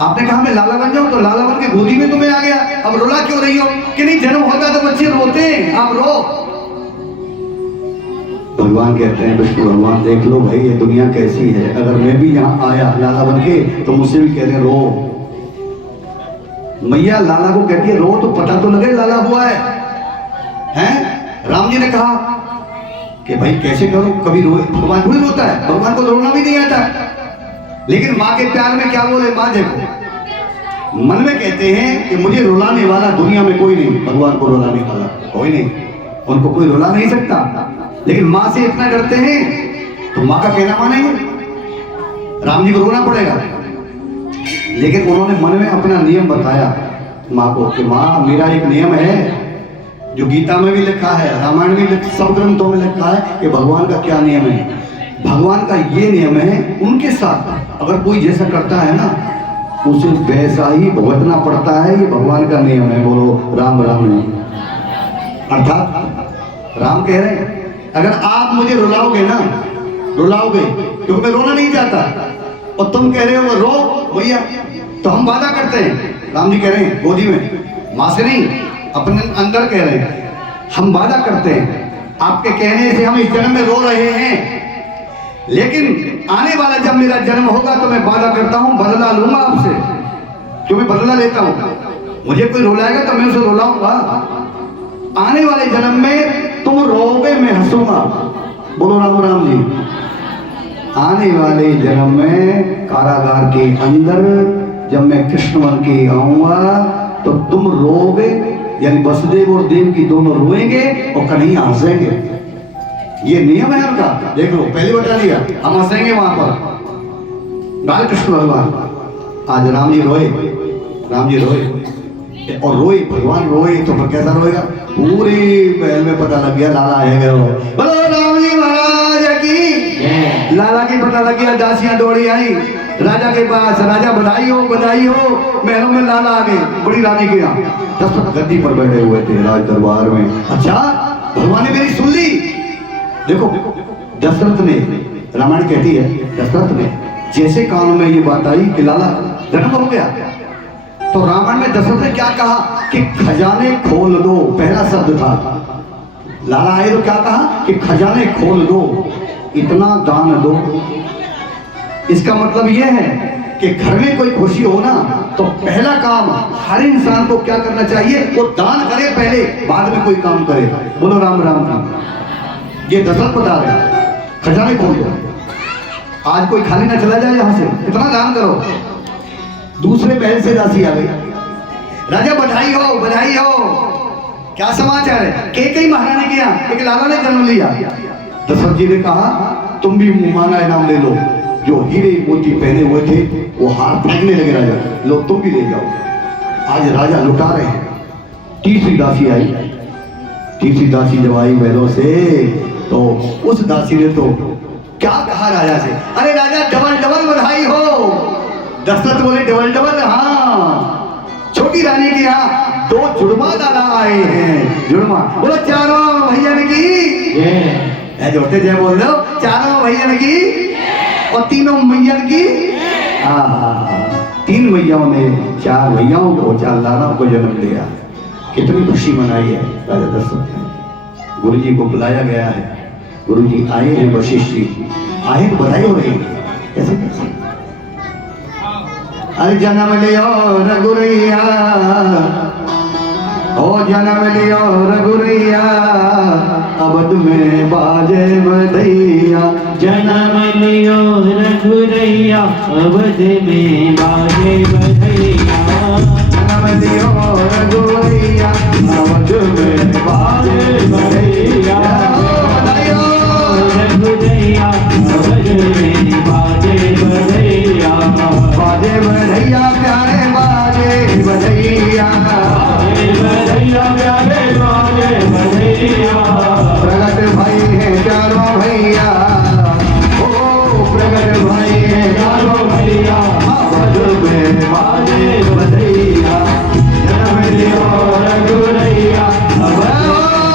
आपने कहा मैं लाला बन जाऊं तो लाला बन के गोदी में तुम्हें आ गया, अब रोला क्यों रही हो? कि नहीं जन्म होता तो बच्चे रोते हैं, आप रो। भगवान कहते हैं विष्णु भगवान देख लो भाई ये दुनिया कैसी है, अगर मैं भी यहाँ आया लाला बन के तो मुझसे भी कहते रो। मैया लाला को कहती है रो तो पता तो लगे लाला हुआ है? राम जी ने कहा कि भाई कैसे करूं, कभी रोए, भगवान थोड़ी रोता है, भगवान को रोना भी नहीं आता। लेकिन माँ के प्यार में क्या बोले, माँ देखो मन में कहते हैं कि मुझे रुलाने वाला दुनिया में कोई नहीं, भगवान को रुलाने वाला कोई नहीं, उनको कोई रुला नहीं सकता। लेकिन माँ से इतना डरते हैं तो माँ का कहना मानेंगे, राम जी को रोना पड़ेगा। लेकिन उन्होंने मन में अपना नियम बताया माँ को कि माँ मेरा एक नियम है जो गीता में भी लिखा है, रामायण में सब ग्रंथों में लिखा है कि भगवान का क्या नियम है। भगवान का ये नियम है उनके साथ अगर कोई जैसा करता है ना उसे वैसा ही भुगतना पड़ता है, ये भगवान का नियम है। बोलो राम राम जी। अर्थात राम कह रहे हैं अगर आप मुझे रुलाओगे ना, रुलाओगे क्योंकि मैं रोना नहीं चाहता, और तुम कह रहे हो रो भैया, तो हम वादा करते हैं। राम जी कह रहे हैं गोदी में, माँ से नहीं अपने अंदर कह रहे हैं, हम वादा करते हैं आपके कहने से हम इस जन्म में रो रहे हैं, लेकिन आने वाला जब मेरा जन्म होगा तो मैं वादा करता हूं बदला लूंगा आपसे, क्योंकि बदला लेता हूं। मुझे कोई रुलाएगा तो मैं उसे रुलाऊंगा। आने वाले जन्म में तुम रोओगे मैं हंसूंगा। बोलो राम राम जी। आने वाले जन्म में कारागार के अंदर जब मैं कृष्ण बन के आऊंगा तो तुम रोओगे, यानी वसुदेव और देव की दोनों रोएंगे और कन्हैया हंसेंगे। ये नियम है उनका, देख लो पहले बता दिया, हम हंसेंगे वहां पर। बाल कृष्ण भगवान आज राम जी रोए, राम जी रोए और रोए, भगवान रोए तो फिर कैसा रोएगा? पूरी पहल में पता लग गया लाला है। बोलो राम जी महाराज की। लाला की पता लग गया, दासियां दौड़ी आई राजा के पास, राजा बधाई हो महलों में लाला आ गए बड़ी रानी के यहाँ। दशरथ गद्दी पर बैठे हुए थे राज दरबार में। अच्छा भगवान ने मेरी सुन ली। देखो दशरथ ने, रामायण कहती है दशरथ ने जैसे कानों में ये बात आई कि लाला जन्म हो गया, तो रामायण में दशरथ ने क्या कहा कि खजाने खोल दो, पहला शब्द था। लाला आए तो क्या कहा कि खजाने खोल दो, इतना दान दो। इसका मतलब यह है कि घर में कोई खुशी हो ना तो पहला काम हर इंसान को क्या करना चाहिए, वो दान करे पहले, बाद में कोई काम करे। बोलो राम राम राम। ये दशरथ बता रहे हैं खजाने खोल दो, आज कोई खाली ना चला जाए यहां से, इतना दान करो। दूसरे महल से दासी आ गई, राजा बधाई हो बधाई हो, क्या समाचार है? कई महारानी के यहाँ एक लाला ने जन्म लिया। दशरथ जी ने कहा तुम भी मांगा इनाम ले लो, जो हीरे मोती पहने हुए थे वो हार फेंकने लगे राजा, लो तुम भी ले जाओ। आज राजा लुटा रहे हैं। तीसरी दासी आई, तीसरी दासी जब आई महलों से तो उस दासी ने तो क्या कहा राजा से, अरे राजा डबल डबल बधाई हो। दशरथ बोले डबल डबल? हाँ, छोटी रानी के यहाँ 2 जुड़वा लाला आए हैं। जुड़वा बोलो चारों भैया की जोड़ते जय बोल दो, चारों भैया की और तीनों मैया की। 3 मैयाओं ने 4 भैयाओं को 4 लालाओं को जन्म दिया। कितनी खुशी मनाई है राजा दशरथ ने। गुरु जी को बुलाया गया है, गुरु जी आए हैं, वशिष्ठ जी आए तो बधाई हो रही है। कैसे कैसे? अरे जन्म लियो रघुरैया, ओ जन्म लियो रघुरैया, अवध में बाजे बधैया जन्म लियो रघुरैया अवध में बाजे बधैया जन्म लियो रघुरैया अवध में बाजे बधैया रघुरैया अवध में बाजे बधैया बाजे बधैया प्यारे बाजे बधैया बधैया प्यारे बाजे बधैया प्रगट भाई है चारों भैया ओ प्रगट भाई है चारों भैया अवध में बाजे बधैया जन्म लियो रघुरैया अवध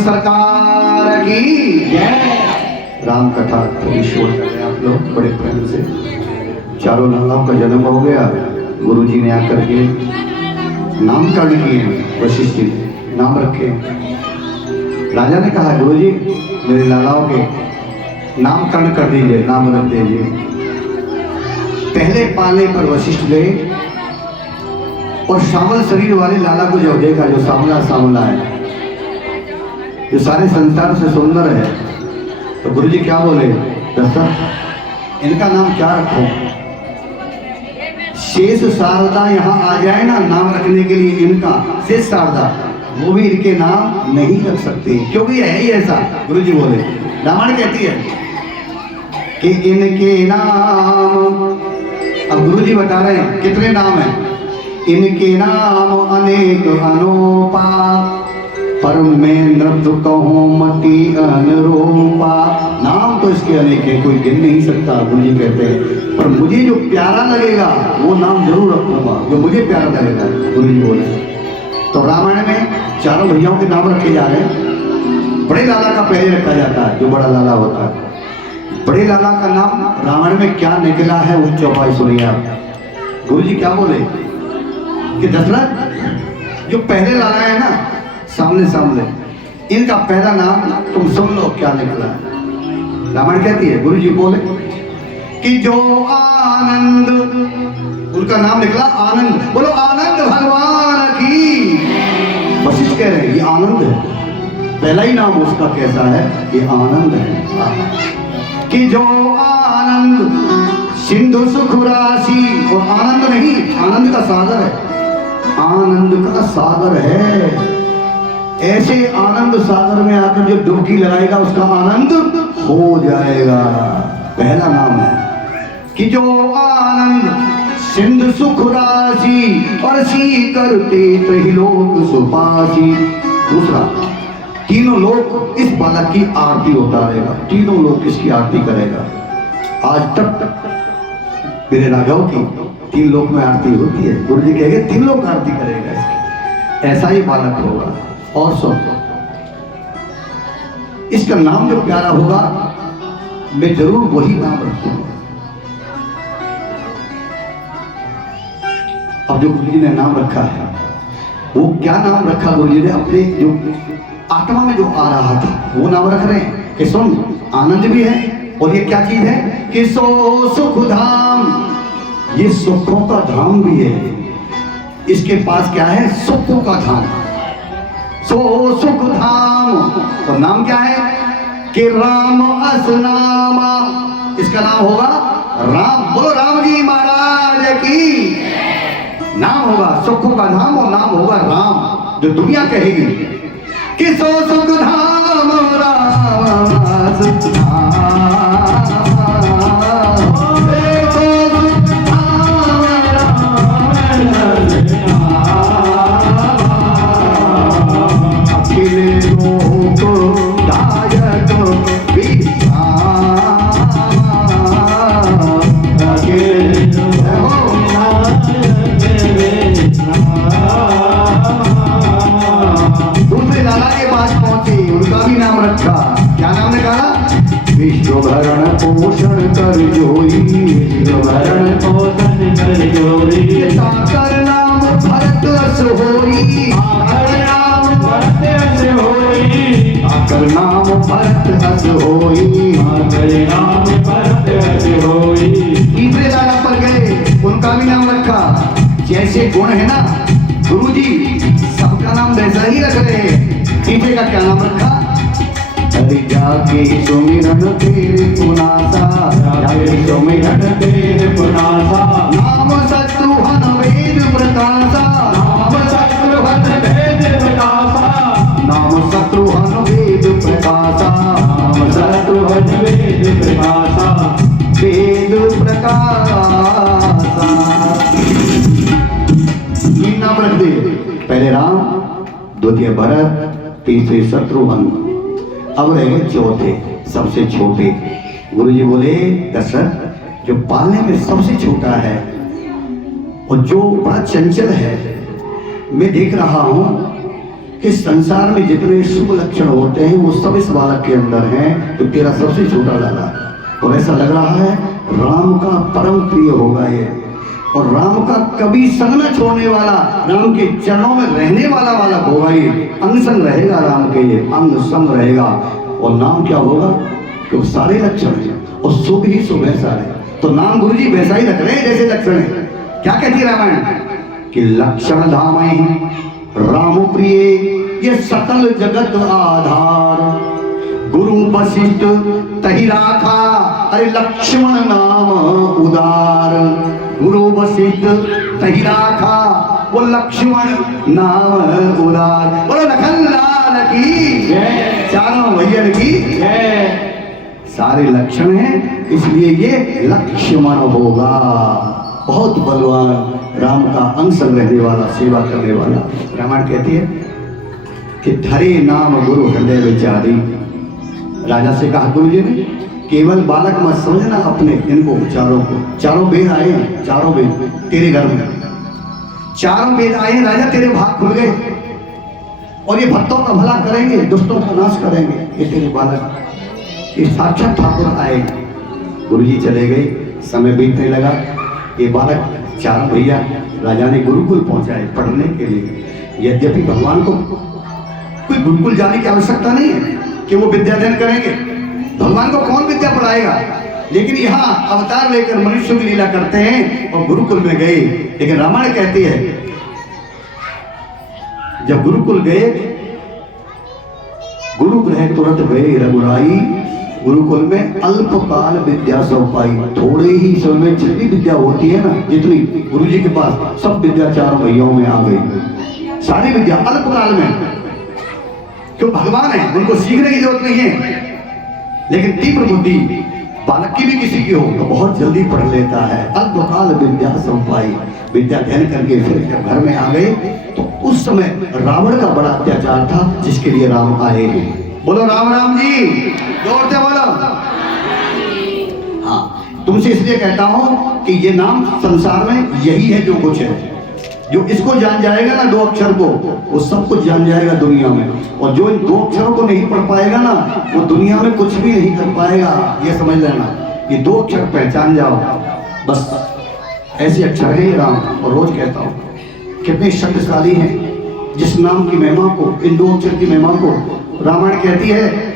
सरकार की जय। राम कथा थोड़ी शोर कर रहे हैं आप लोग बड़े प्रेम से। चारों लालाओं का जन्म हो गया। गुरु जी ने आकर के नामकरण किए, वशिष्ठ जी नाम रखे। राजा ने कहा गुरु जी मेरे लालाओं के नामकरण कर दीजिए, नाम रख दीजिए। पहले पाले पर वशिष्ठ गए और श्यामल शरीर वाले लाला को जब देखा, जो सांवला सांवला है, जो सारे संसार से सुंदर है, तो गुरु जी क्या बोले, दशरथ इनका नाम क्या रखो? शेष शारदा यहाँ आ जाए ना नाम रखने के लिए इनका, शेष शारदा, वो भी इनके नाम नहीं रख सकते क्योंकि है ही ऐसा। गुरु जी बोले, रामायण कहती है कि इनके नाम, अब गुरु जी बता रहे हैं कितने नाम हैं, इनके नाम अनेक अनोपा, परम में नृत्य कहूँ मति अनुरूपा। नाम तो इसके अनेक है, कोई गिन नहीं सकता। गुरु जी कहते हैं पर मुझे जो प्यारा लगेगा वो नाम जरूर रखूंगा, जो मुझे प्यारा लगेगा। गुरु जी बोले तो रामायण में चारों भैयाओं के नाम रखे जा रहे हैं। बड़े लाला का पहले रखा जाता है, जो बड़ा लाला होता है। बड़े लाला का नाम रामायण में क्या निकला है उस चौपाई सुनिए आप। गुरु जी क्या बोले कि दशरथ जो पहले लाला है ना सामने सामने, इनका पहला नाम तुम सुन लो क्या निकला है। रामायण कहती है गुरु जी बोले कि जो आनंद, उनका नाम निकला आनंद। बोलो आनंद भगवान की। वशिष्ठ कह रहे हैं ये आनंद है, पहला ही नाम उसका कैसा है, ये आनंद है। कि जो आनंद सिंधु सुख राशि, और आनंद नहीं, आनंद का सागर है, आनंद का सागर है। ऐसे आनंद सागर में आकर जो डुबकी लगाएगा उसका आनंद हो जाएगा। पहला नाम है कि जो आनंद सिंधु सुख राशि और सी करते त्रिलोक सुपासी। दूसरा, तीनों लोग इस बालक की आरती उतारेगा, तीनों लोग इसकी आरती करेगा। आज तक मेरे राघव की 3 लोक में आरती होती है। गुरु जी कहेंगे 3 लोग आरती करेगा इसकी, ऐसा ही बालक होगा। और सुन, इसका नाम जो प्यारा होगा मैं जरूर वही नाम रखूंगा। अब जो गुरु जी ने नाम रखा है वो क्या नाम रखा गुरु जी ने, अपने जो आत्मा में जो आ रहा था वो नाम रख रहे हैं कि सुन आनंद भी है और ये क्या चीज है कि सो सुख धाम, ये सुखों का धाम भी है। इसके पास क्या है, सुखों का धाम, सो सुख धाम। और नाम क्या है कि राम असनामा, इसका नाम होगा राम। बोलो राम जी महाराज की। नाम होगा सुखों का धाम और नाम होगा राम, जो दुनिया कहेगी कि सो सुख धाम राम विश्वभरण पोषण कर जोई, विश्वभरण पोषण कर जोई। साकर नाम भरत अस होई, साकर नाम भरत अस होई, साकर नाम भरत अस होई, साकर नाम भरत अस होई। तीसरे दादा पर गए, उनका भी नाम रखा। जैसे गुण है ना गुरु जी सबका नाम वैसा ही रख रहे हैं। तीसरे का क्या नाम रखा, हरि जाके सुमिरन तेरे पुनासा, जाके सुमिरन तेरे पुनासा। नाम शत्रुघ्न वेद प्रकाशा, नाम शत्रुघ्न वेद प्रकाशा, नाम शत्रुघ्न वेद प्रकाशा, नाम शत्रुघ्न वेद प्रकाशा, वेद प्रकाशा। 3 नाम रख दे, पहले राम, द्वितीय भरत, तीसरे शत्रुघ्न। अब रह गए चौथे सबसे छोटे। गुरु जी बोले दशरथ जो पालने में सबसे छोटा है और जो बड़ा चंचल है, मैं देख रहा हूं कि संसार में जितने शुभ लक्षण होते हैं वो सब इस बालक के अंदर हैं, तो तेरा सबसे छोटा लाला और ऐसा लग रहा है राम का परम प्रिय होगा ये, और राम का कभी संग न छोड़ने वाला, राम के चरणों में रहने वाला बालक होगा ये, अंग संग रहेगा राम के, ये अंग संग रहेगा। और नाम क्या होगा? तो सारे लक्षण है और शुभ ही शुभ है सारे, तो नाम गुरु जी वैसा ही रख रहे हैं जैसे लक्षण है। क्या कहती है रामायण कि लक्षण धामय राम प्रिय ये सकल जगत आधार, गुरु वशिष्ठ तही राखा अरे लक्ष्मण नाम उदार, गुरु वशिष्ठ तही राखा वो लक्ष्मण नाम उदार। बोलो लखन लाल की जय, चारों भैया की जय। सारे लक्षण हैं इसलिए ये लक्ष्मण होगा, बहुत बलवान, राम का अंग संग रहने वाला, सेवा करने वाला। रामायण कहती है कि धरे नाम गुरु हृदय विचारी। राजा से कहा गुरु जी ने केवल बालक मत समझना अपने इनको चारों को, चारों वेद आए हैं, चारों वेद तेरे घर में, चारों वेद आए हैं राजा, तेरे भाग खुल गए और ये भक्तों का भला करेंगे, दुष्टों का नाश करेंगे, ये तेरे बालक, ये साक्षात ठाकुर आए। गुरु जी चले गए, समय बीतने लगा, ये बालक चारों भैया राजा ने गुरुकुल पहुंचाए पढ़ने के लिए। यद्यपि भगवान को कोई गुरुकुल जाने की आवश्यकता नहीं है कि वो विद्यादान करेंगे, भगवान को कौन विद्या पढ़ाएगा, लेकिन यहाँ अवतार लेकर मनुष्य की लीला करते हैं और गुरुकुल में गए। लेकिन रामायण कहती है जब गुरुकुल गए, गुरु गृह तुरंत गए रघुराई, गुरुकुल में अल्पकाल विद्या सब पाई। थोड़े ही समय में जितनी विद्या होती है ना, जितनी गुरु जी के पास सब विद्या चारों भैयाओं में आ गई, सारी विद्या अल्पकाल में। क्यों? भगवान है, उनको सीखने की जरूरत नहीं है, लेकिन तीव्र बुद्धि बालक की भी किसी की हो तो बहुत जल्दी पढ़ लेता है। अल्पकाल विद्या संपाई, विद्या अध्ययन करके फिर जब घर में आ गए तो उस समय रावण का बड़ा अत्याचार था जिसके लिए राम आए हैं। बोलो राम राम जी, जोर से बोलो। हाँ, तुमसे इसलिए कहता हूं कि ये नाम संसार में यही है जो कुछ है, जो इसको जान जाएगा ना, दो अक्षर को, वो सब कुछ जान जाएगा दुनिया में, और जो इन दो अक्षरों को नहीं पढ़ पाएगा ना, वो दुनिया में कुछ भी नहीं कर पाएगा। ये समझ लेना, ये दो अक्षर पहचान जाओ बस, ऐसे अक्षर है राम। और रोज कहता हूँ कितने शक्तिशाली हैं, जिस नाम की महिमा को, इन दो अक्षर की महिमा को रामायण कहती है।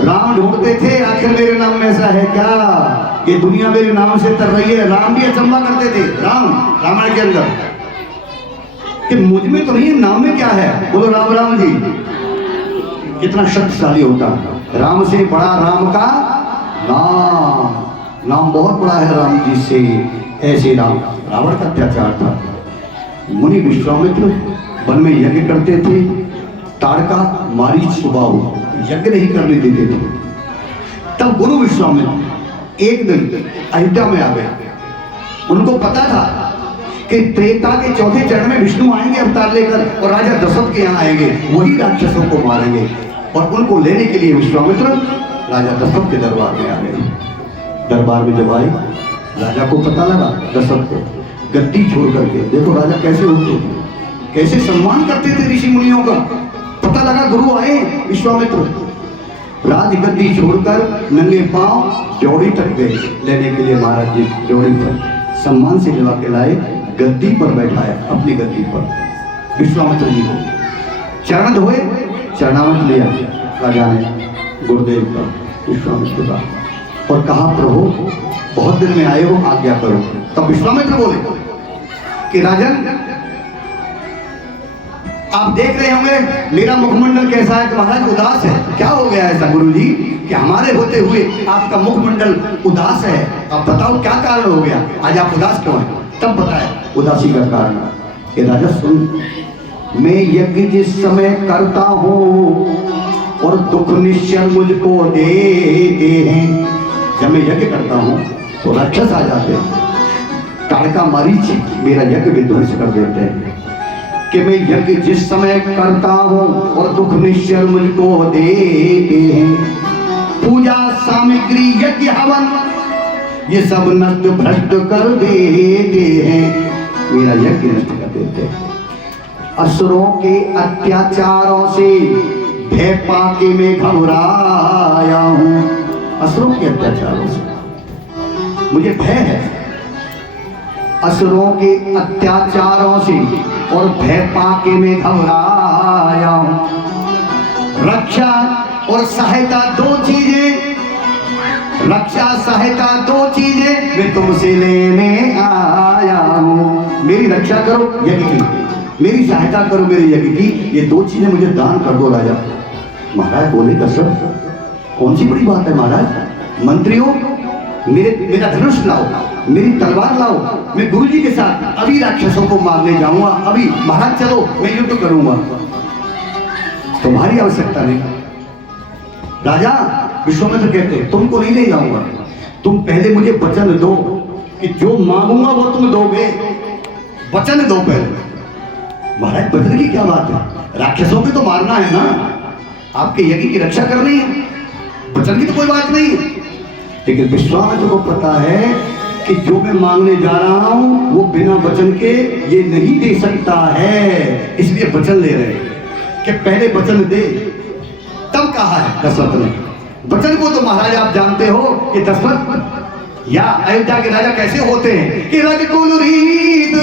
राम ढूंढते थे आखिर मेरे नाम में ऐसा है क्या, ये दुनिया मेरे नाम से तर रही है। राम भी अचंबा करते थे, रामायण के अंदर, कि मुझ में तो नहीं, नाम में क्या है। बोलो राम राम जी, कितना शक्तिशाली होता है। राम से बड़ा राम का नाम, नाम बहुत बड़ा है राम जी से। ऐसे राम, रावण का अत्याचार था। मुनि विश्वामित्र वन में यज्ञ करते थे, ताड़का मारीच सुबाहु यज्ञ नहीं करने देते थे। तब गुरु विश्वामित्र एक दिन अयोध्या में आ गए। उनको पता था कि त्रेता के चौथे चरण में विष्णु आएंगे अवतार लेकर और राजा दशरथ के यहाँ आएंगे, वही राक्षसों को मारेंगे। और उनको लेने के लिए विश्वामित्र राजा दशरथ के दरबार में आ गए। दरबार में जब आए, राजा को पता लगा, दशरथ को, गद्दी छोड़ करके, देखो राजा कैसे होते थे, कैसे सम्मान करते थे ऋषि मुनियों का। पता लगा गुरु आए विश्वामित्र, राज गद्दी छोड़कर नंगे पांव जोड़ी तक गए लेने के लिए। महाराज जी जोड़ी पर सम्मान से लिवा के लाए, गद्दी पर बैठाया, अपनी गद्दी पर विश्वामित्र जी को। चरण धोए, चरणामृत लिया राजा ने गुरुदेव का, विश्वामित्र का, और कहा प्रभु बहुत दिन में आए हो, आज्ञा करो। तब विश्वामित्र बोले कि राजन आप देख रहे होंगे मेरा मुखमंडल कैसा है। तो महाराज उदास है। क्या हो गया ऐसा गुरुजी कि हमारे होते हुए आपका मुखमंडल उदास है? आप बताओ क्या कारण हो गया, आज आप उदास क्यों हैं? तब बताया उदासी का कारण। ये राजा सुन, मैं यज्ञ जिस समय करता हूँ और दुख निश्चय मुझको देते हैं। जब मैं यज्ञ करता हूँ तो राक्षस आ जाते हैं, ताड़का मारीच मेरा यज्ञ विध्वंस कर देते हैं। कि मैं यज्ञ जिस समय करता हूँ और दुख निश्चय मुझको देते हैं। पूजा सामग्री यज्ञ हवन ये सब नष्ट भ्रष्ट कर देते हैं, मेरा यज्ञ नष्ट कर देते हैं। असुरों के अत्याचारों से भय पाके मैं घबराया हूं। असुरों के अत्याचारों से मुझे भय है, असुरों के अत्याचारों से और भय पाके मैं घबराया हूं। रक्षा और सहायता दो चीजें, रक्षा सहायता दो चीजें मैं तुमसे लेने आया हूं। मेरी रक्षा करो यज्ञ की, मेरी सहायता करो मेरे यज्ञ की, ये दो चीजें मुझे दान कर दो राजा। महाराज बोले दशरथ कौन सी बड़ी बात है महाराज, मंत्रियों मेरा धनुष लाओ, मेरी तलवार लाओ, मैं गुरुजी के साथ अभी राक्षसों को मारने जाऊंगा। अभी महाराज चलो मैं युद्ध करूंगा। तुम्हारी आवश्यकता नहीं। राजा विश्वामित्र कहते तुमको नहीं ले जाऊंगा, तुम पहले मुझे वचन दो कि जो मांगूंगा वो तुम दोगे, वचन दो पहले। महाराज वचन की क्या बात है, राक्षसों को तो मारना है ना, आपके यज्ञ की रक्षा करनी है, वचन की तो कोई बात नहीं है। लेकिन विश्वामित्र को पता है कि जो मैं मांगने जा रहा हूं वो बिना वचन के ये नहीं दे सकता है, इसलिए वचन ले रहे हैं कि पहले वचन दे। तब कहा है दशरथ ने वचन को, तो महाराज आप जानते हो कि दशरथ या अयोध्या के राजा कैसे होते हैं कि रघुकुल रीत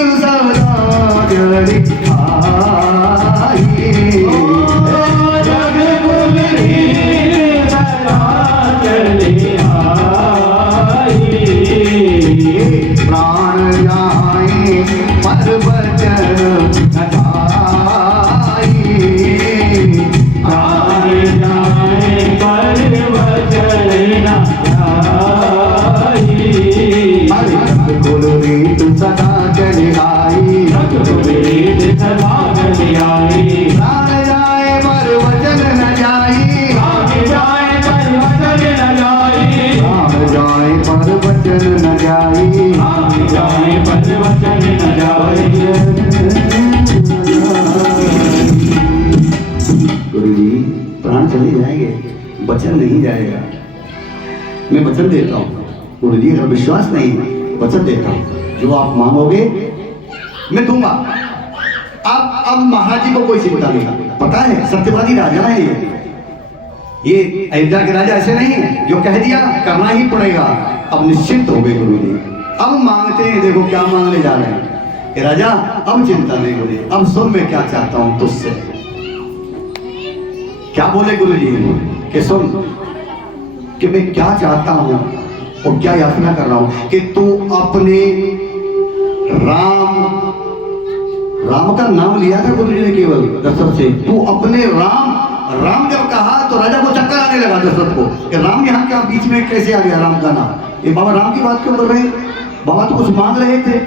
प्राण जाए पर वचन न जाए, प्राण जाए पर वचन न जाए। रघुकुल रीत सदा चली आई, रघुकुल रीत सदा चली आई। प्राण जाए पर वचन न जाई, प्राण जाए पर वचन न जाई, प्राण जाए पर वचन न जाई, प्राण जाए पर वचन न जाई। गुरुजी प्राण चले जाएंगे, वचन नहीं जाएगा। मैं वचन देता हूँ गुरुजी, अगर विश्वास नहीं वचन देता हूँ, जो आप मांगोगे मैं दूंगा। अब महाराज जी को कोई चिंता नहीं, पता है सत्यवादी राजा है ये अयोध्या के राजा ऐसे नहीं है, जो कह दिया करना ही पड़ेगा। अब निश्चिंत हो गए गुरुजी, अब मांगते हैं, देखो क्या मांगने जा रहे हैं कि राजा अब चिंता नहीं गुरुजी, अब सुन मैं क्या चाहता हूं तुझसे। क्या बोले गुरुजी कि सुन कि मैं क्या चाहता हूं और क्या याचना कर रहा हूं कि तू अपने राम का नाम लिया था गुरुजी ने केवल दशरथ से, तू अपने राम जब कहा तो राजा को चक्कर आने लगा दशरथ को कि राम यहाँ क्या बीच में कैसे आ गया राम का नाम, ये बाबा राम की बात क्यों कर रहे हैं, बाबा तो कुछ मांग रहे थे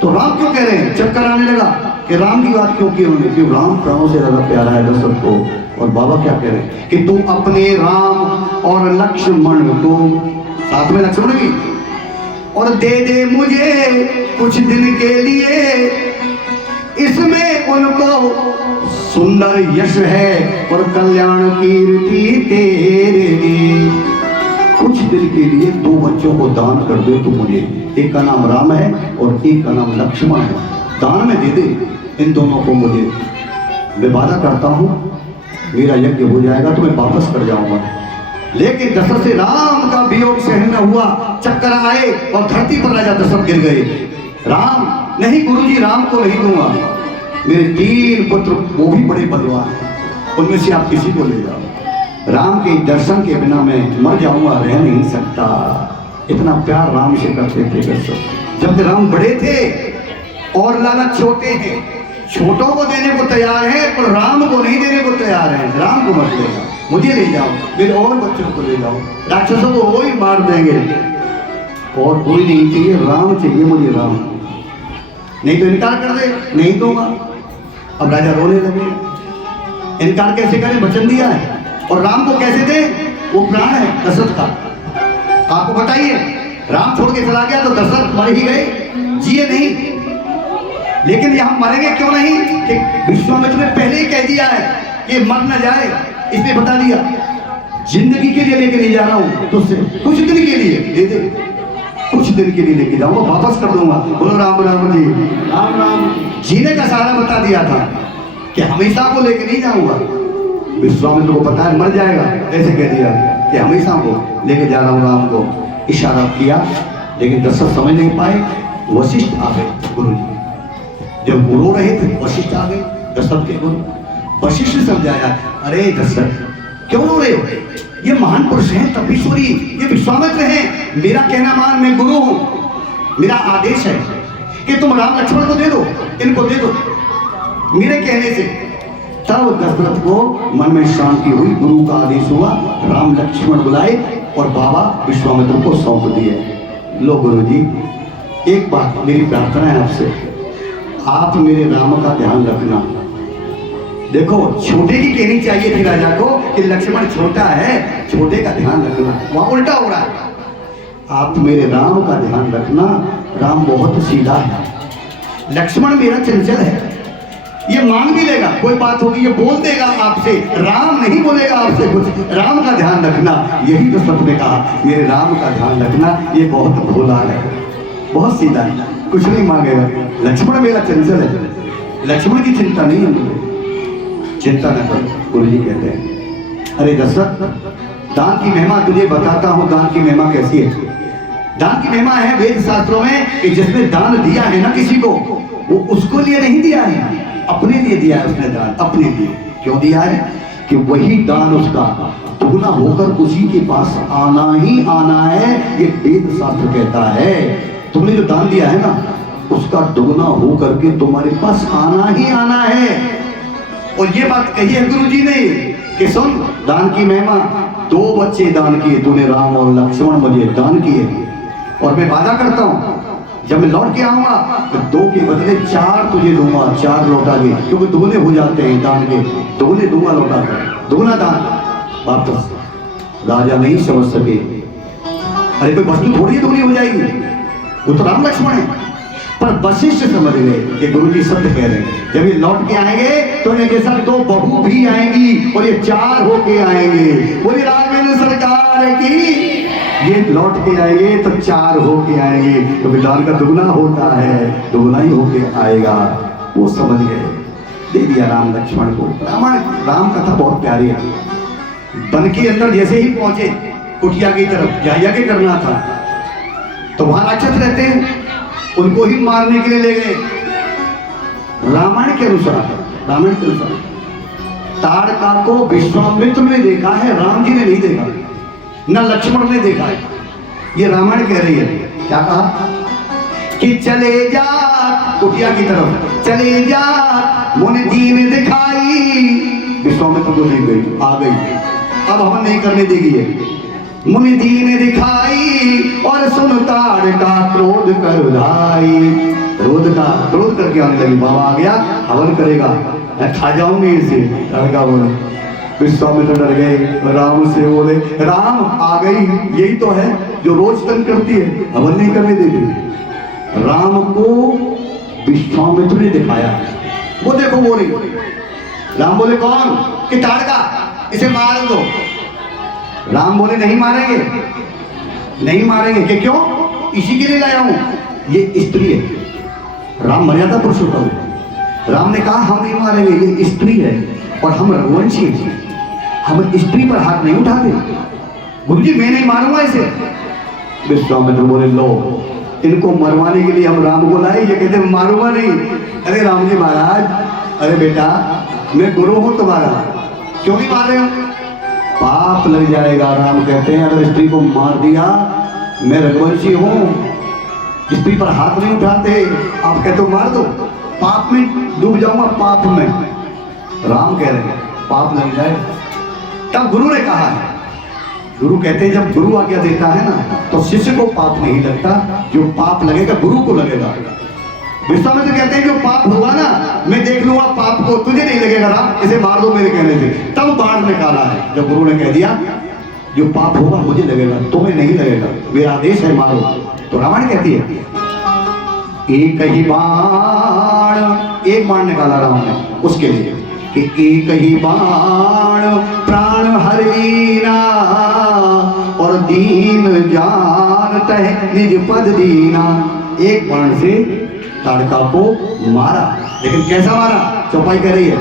तो राम क्यों कह रहे हैं। चक्कर आने लगा कि राम की बात क्यों की उन्होंने, क्यों राम प्राणों से ज्यादा प्यारा है दशरथ को। और बाबा क्या कह रहे हैं कि तू अपने राम और लक्ष्मण को, साथ में लक्ष्मण भी, और दे दे मुझे कुछ दिन के लिए, इसमें उनको सुंदर यश है और कल्याण कीर्ति तेरे लिए। कुछ दिन के लिए दो बच्चों को दान कर दे तू मुझे, एक का नाम राम है और एक का नाम लक्ष्मण है, दान में दे दे इन दोनों को मुझे। मैं वादा करता हूं मेरा यज्ञ हो जाएगा तो मैं वापस कर जाऊंगा। लेकिन दशरथ से राम का वियोग सहन न हुआ, चक्कर आए और धरती पर राजा दशरथ गिर गए। राम नहीं गुरुजी, राम को नहीं दूंगा, मेरे 3 पुत्र वो भी बड़े बलवान हैं, उनमें से आप किसी को ले जाओ। राम के दर्शन के बिना मैं मर जाऊंगा, रह नहीं सकता। इतना प्यार राम से करते थे दशरथ। जब राम बड़े थे और लाला छोटे हैं, छोटों को देने को तैयार है पर राम को नहीं देने को तैयार है। राम को मत ले जाओ, मुझे ले जाओ, मेरे और बच्चों को ले जाओ, राक्षसों को वो ही मार देंगे, और कोई नहीं चाहिए, राम चाहिए मुझे, राम। नहीं तो इनकार कर दे, नहीं दूंगा। अब राजा रोने लगे, इनकार कैसे करें, वचन दिया है। और राम को कैसे दे, वो प्राण है दशरथ का। आपको बताइए, राम छोड़ के चला गया तो दशरथ मर ही गए, जिए नहीं। लेकिन यहां मरेंगे क्यों नहीं कि विश्वामित्र ने पहले ही कह दिया है कि मर न जाए, इसने बता दिया जिंदगी के लिए लेके नहीं जा रहा हूं तुझसे, कुछ दिन के लिए दे दे, कुछ दिन के लिए लेके जाऊंगा, वापस कर दूंगा। बोलो राम राम जी, राम राम। जीने का सहारा बता दिया था कि हमेशा को लेके नहीं जाऊंगा। विश्वामित्र को पता है मर जाएगा, ऐसे कह दिया कि हमेशा को लेके जा रहा हूँ राम को। इशारा किया, लेकिन दशरथ समझ नहीं पाए। वशिष्ठ आ गए गुरु जी, जब रो रहे थे वशिष्ठ आ गए दशरथ के गुरु। वशिष्ठ ने समझाया, अरे दशरथ क्यों रो रहे हो, ये महान पुरुष हैं, तपीश्वरी, ये विश्वामित्र हैं, मेरा कहना मान, मैं गुरु हूं, मेरा आदेश है कि तुम राम लक्ष्मण को दे दो, इनको दे दो मेरे कहने से। तब दशरथ को मन में शांति हुई, गुरु का आदेश हुआ, राम लक्ष्मण बुलाए और बाबा विश्वामित्र को सौंप दिए। लो गुरु जी, एक बात मेरी प्रार्थना है आपसे, आप मेरे राम का ध्यान रखना। देखो छोटे की कहनी चाहिए थी राजा को कि लक्ष्मण छोटा है, छोटे का ध्यान रखना, वहां उल्टा हो रहा है। आप मेरे राम का ध्यान रखना, राम बहुत सीधा है, लक्ष्मण मेरा चंचल है, ये मांग भी लेगा, कोई बात होगी ये बोल देगा आपसे, राम नहीं बोलेगा आपसे कुछ, राम का ध्यान रखना। यही तो सब ने कहा, मेरे राम का ध्यान रखना, ये बहुत भोला है, बहुत सीधा है, कुछ नहीं मांगेगा। लक्ष्मण मेरा चंचल है, लक्ष्मण की चिंता नहीं है मुझे, चिंता न करो। गुरु जी कहते हैं, अरे दशरथ, दान की महिमा तुझे बताता हूँ, दान की महिमा कैसी है। दान की महिमा है वेद शास्त्रों में कि जिसने दान दिया है ना किसी को, वो उसको लिए नहीं दिया है, अपने लिए दिया है उसने दान, अपने लिए। क्यों दिया है कि वही दान उसका दुगना होकर उसी के पास आना ही आना है, ये वेद शास्त्र कहता है। तुमने जो दान दिया है ना, उसका दुगना होकर के तुम्हारे पास आना ही आना है। और ये बात कही है गुरु जी ने कि सुन, दान की महिमा, 2 बच्चे दान किए तूने, राम और लक्ष्मण मुझे दान किए, और मैं वादा करता हूं जब मैं लौट के आऊंगा तो 2 के बदले 4 तुझे दूंगा, 4 लौटा दे, क्योंकि दुगने हो जाते हैं दान के, दुगने दूंगा लौटा कर, दुगना दान वापस। राजा नहीं समझ सके, अरे कोई वस्तु थोड़ी दुगनी हो जाएगी, वो तो राम लक्ष्मण है। पर वशिष्ठ समझ गए कि गुरुजी सत्य कह रहे हैं, जब ये लौट के आएंगे तो इनके साथ 2 बहू भी आएंगी और ये 4 होके आएंगे। बोले राघवेंद्र सरकार की, ये लौट के आएंगे तो 4 होके आएंगे, तो दान का दुगना होता है, दुगना ही होके आएगा। वो समझ गए, दे दिया राम लक्ष्मण को। राम कथा बहुत प्यारी है। वन के अंदर जैसे ही पहुंचे कुटिया की तरफ, जाया के करना था, तो वहां राक्षस रहते हैं, उनको ही मारने के लिए ले गए। रामायण के अनुसार ताड़का को विश्वामित्र ने देखा है, राम जी ने नहीं देखा, न लक्ष्मण ने देखा है। ये रामायण कह रही है, क्या कहा कि चले जा कुटिया की तरफ, चले जा मुनि दीन दिखाई। विश्वामित्र को देख गई, आ गई, अब हम नहीं करने देगी है। मुनि दीन दिखाई और सुन ताड़का क्रोध कर उधाई। क्रोध करके आने लगी, बाबा आ गया, हवन करेगा, मैं खा जाऊंगी इसे। ताड़का बोले, विश्वामित्र डर गए, राम से बोले, राम आ गई, यही तो है जो रोज तंग करती है, हवन नहीं करने देती। राम को विश्वामित्र ने दिखाया, वो देखो वो रही। राम बोले कौन, कि ताड़का, इसे मार दो। राम बोले नहीं मारेंगे, नहीं मारेंगे, कि क्यों, इसी के लिए लाया हूं, ये स्त्री है। राम मर्यादा पुरुषोत्तम है। राम ने कहा हम नहीं मारेंगे, ये स्त्री है और हम रघुवंशी हैं, हम स्त्री पर हाथ नहीं उठाते। गुरुजी मैं नहीं मारूंगा इसे। विश्वामित्र बोले लो, इनको मरवाने के लिए हम राम को लाए, ये कहते मारूंगा नहीं। अरे राम जी महाराज, अरे बेटा मैं गुरु हूं तुम्हारा, क्यों नहीं मार रहे हो, पाप लग जाएगा। राम कहते हैं अगर स्त्री को मार दिया, मैं रघुवंशी हूं, स्त्री पर हाथ नहीं उठाते, आप कहते हो मार दो, पाप में डूब जाऊंगा, पाप में। राम कह रहे हैं पाप लग जाए। तब गुरु ने कहा है, गुरु कहते हैं जब गुरु आज्ञा देता है ना तो शिष्य को पाप नहीं लगता, जो पाप लगेगा गुरु को लगेगा। विश्वामित्र कहते हैं जो पाप होगा ना मैं देख लूंगा पाप को, तुझे नहीं लगेगा राम, इसे मार दो मेरे कहने से। तब बाण निकाला है, जब गुरु ने कह दिया जो पाप होगा मुझे लगेगा, तुम्हें नहीं लगेगा, मेरा आदेश है मारो। तो रामायण कहती है एक ही बाण, एक बाण निकाला राम ने उसके लिए कि एक ही बाण प्राण हर लीना और दीन जानत है निज पद दीना। एक बाण से ताड़का को मारा, लेकिन कैसा मारा, चौपाई कह रही है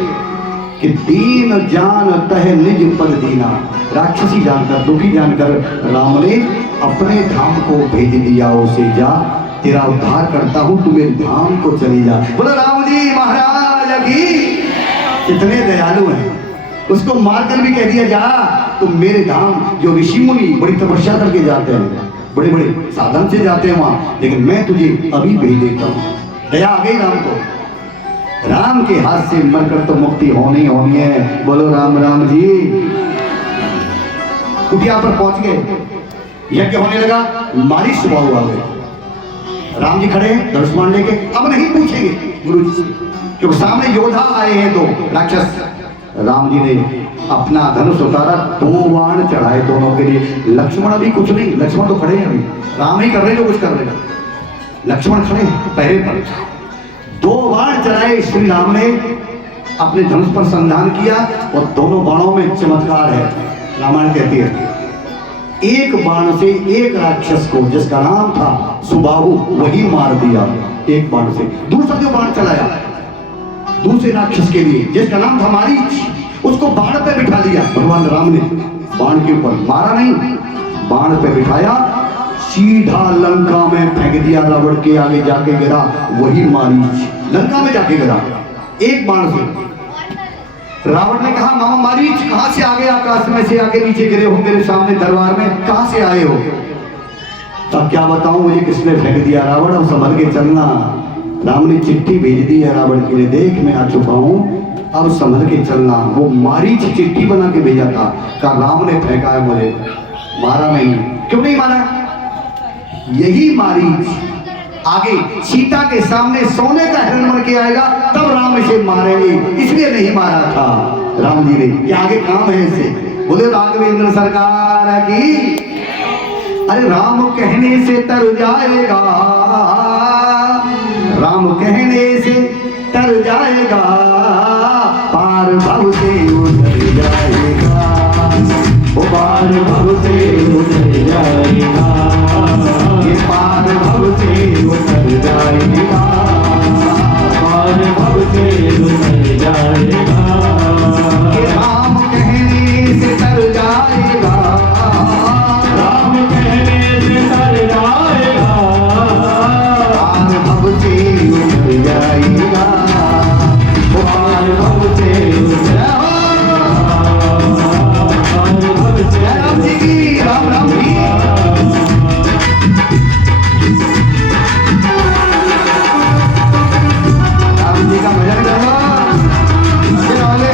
कि दीन जान तह निज पद दीना, राक्षसी जानकर दुखी जानकर राम ने अपने धाम को भेज दिया उसे, जा तेरा उद्धार करता हूं, तू मेरे धाम को चली जा। बोलो राम जी महाराज की। कितने दयालु हैं, उसको मारकर भी कह दिया जा तुम मेरे धाम। जो ऋषि मुनि बड़ी तपस्या करके जाते हैं, बड़े बड़े साधन से जाते हैं वहां, लेकिन मैं तुझे अभी भेज देता हूं। दया आ गई राम को, राम के हाथ से मरकर तो मुक्ति होनी होनी है। बोलो राम राम जी। कुटिया पर पहुंच गए, यज्ञ होने लगा, मारी सुबह हुआ गए। राम जी खड़े हैं धनुष्मान लेके, अब नहीं पूछेंगे गुरु जी से, क्योंकि सामने योद्धा आए हैं दो राक्षस। राम जी ने अपना धनुष उतारा, 2 बाण चढ़ाए दोनों के लिए। लक्ष्मण अभी कुछ नहीं, लक्ष्मण तो खड़े हैं, अभी राम ही कर रहे जो कुछ कर रहे हैं। लक्ष्मण खड़े हैं पहरे पर, 2 बाण चढ़ाए श्री राम ने, अपने धनुष पर संधान किया और दोनों बाणों में चमत्कार है। रामायण कहती है एक बाण से एक राक्षस को जिसका नाम था सुबाहु वही मार दिया, एक बाण से। दूसरा जो बाण चलाया दूसरे राक्षस के लिए जिसका नाम था मारीच, उसको बाण पे बिठा लिया भगवान राम ने। बाण के ऊपर मारा नहीं, बाण पे बिठाया, सीधा लंका में फेंक दिया। रावण के आगे जाके गिरा वही मारीच, लंका में जाके गिरा एक बाण से। रावण ने कहा मामा मारीच कहां से आ गए, आकाश में से आगे नीचे गिरे हो मेरे सामने दरबार में, कहां से आए हो? तब क्या बताऊं मुझे किसने फेंक दिया रावण, अब संभल के चलना। राम ने चिट्ठी भेज दी है रावण के लिए, देख मैं आ चुका हूं, अब संभल के चलना। वो मारीच चिट्ठी बना के भेजा था, कहा राम ने फेंका है मुझे, मारा नहीं। क्यों नहीं मारा? यही मारीच आगे सीता के सामने सोने का हिरण बन के आएगा, तब राम इसे मारेंगे, इसलिए नहीं मारा था राम जी ने। ये आगे काम है इसे। बोले राघवेंद्र सरकार की। अरे राम कहने से तर जाएगा, राम कहने से तर जाएगा, पार भव से उतर जाएगा, वो पार भव से उतर जाएगा, ये पार भव से उतर जाएगा, पार भव से उतर जाएगा, ये राम कहने से तर जाएगा, राम कहने से तर जाएगा, पार भव से उतर जाएगा, वो पार भव से उतर जाएगा। राम जी की राम राम जी। राम जी का भजन करो, भजन वाले।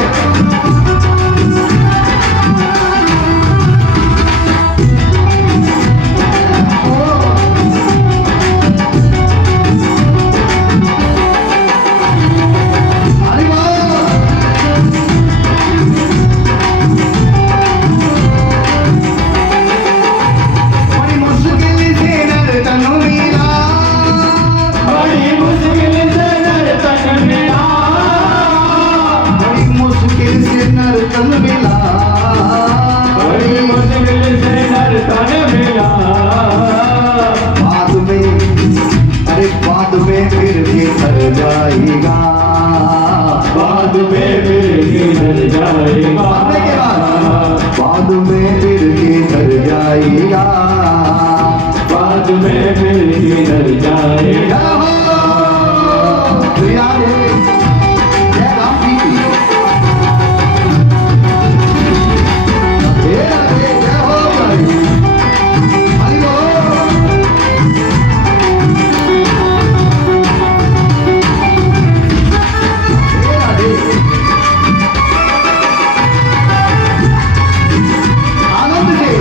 बाद में फिर किधर जाएगा, बाद में फिर किधर जाएगा। जय राम जी की। जय हो भाई, हरि बोल। आनंद से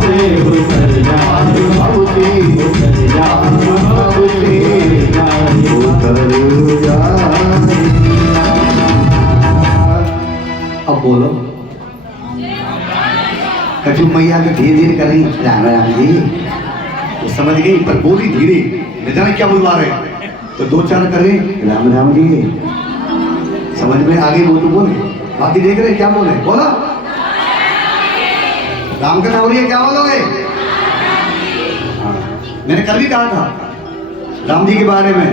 से उतर जा, अनुभव से उतर जा, अनुभव से उतर जा। अब बोलो कछु मैया तो धीरे धीरे कर रही राम राम जी, वो समझ गई पर बोली धीरे, न जाने क्या बुलवा रहे, तो दो चार कर रहे राम राम जी, समझ में आगे वो तो बोले, बाकी देख रहे क्या बोले, बोला राम कथा हो रही है, क्या बोलोगे? हाँ, मैंने कल भी कहा था राम जी के बारे में,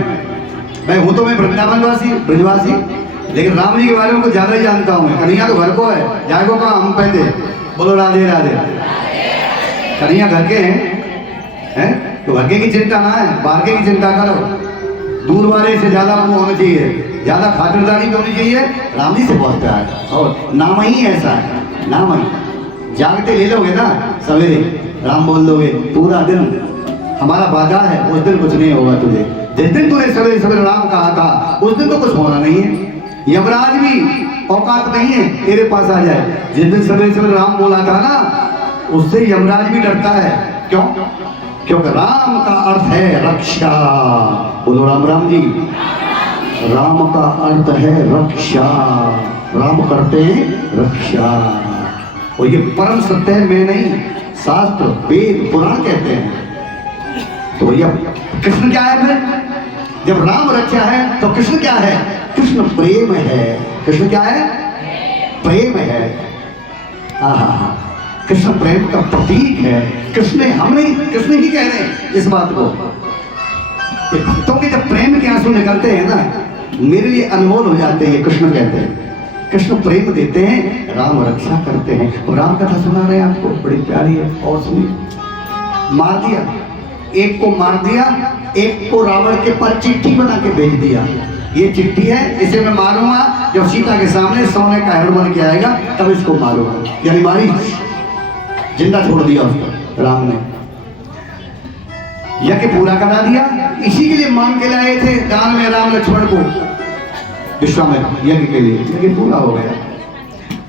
मैं हूं तो मैं वृंदावनवासी ब्रजवासी, लेकिन राम जी के बारे में कुछ ज्यादा ही जानता हूं मैं। कन्हैया तो घर को है, जाएगो कहाँ हम पहले, बोलो राधे राधे। कन्हैया घर के हैं तो घर के की चिंता ना है, बाहर के की चिंता करो। दूर वाले से ज्यादा वो होना चाहिए, ज्यादा खातिरदारी भी होनी चाहिए। राम जी से बहुत प्यार है और नाम ही ऐसा है, नाम ही जागते ले लोगे ना सवेरे राम बोल दोगे पूरा दिन हमारा वादा है, उस दिन कुछ नहीं होगा तुझे। जिस दिन तूने सवेरे सवेरे राम कहा था उस दिन तो कुछ होना नहीं है। यमराज भी औकात नहीं है तेरे पास आ जाए। जिस दिन सवेरे सवेरे राम बोला था ना उससे यमराज भी डरता है। क्यों? क्योंकि राम का अर्थ है रक्षा। बोलो राम राम जी। राम का अर्थ है रक्षा, राम करते हैं रक्षा। और ये परम सत्य है, मैं नहीं, शास्त्र वेद पुराण कहते हैं। तो भैया कृष्ण क्या है फिर? जब राम रक्षा है तो कृष्ण क्या है? कृष्ण प्रेम है। कृष्ण क्या है? प्रेम है। आहा, कृष्ण प्रेम का प्रतीक है। कृष्ण हम नहीं, कृष्ण ही कह रहे हैं इस बात को। ये भक्तों के जब प्रेम के आंसू निकलते हैं ना, मेरे लिए अनमोल हो जाते हैं। कृष्ण कहते हैं कृष्ण प्रेम देते हैं, राम रक्षा करते हैं। और राम कथा सुना रहे हैं आपको, बड़ी प्यारी है। और सुनिए, मार दिया, एक को मार दिया, एक को रावण के पास चिट्ठी बना के भेज दिया। ये चिट्ठी है, इसे मैं मारूंगा जब सीता के सामने सोने का हिरण बन के आएगा तब इसको मारूंगा। यानी मारी, जिंदा छोड़ दिया उसको राम ने। यज्ञ पूरा करा दिया, इसी के लिए मांग के लाए थे दान में राम लक्ष्मण को विश्वामित्र, यज्ञ के लिए। यज्ञ पूरा हो गया।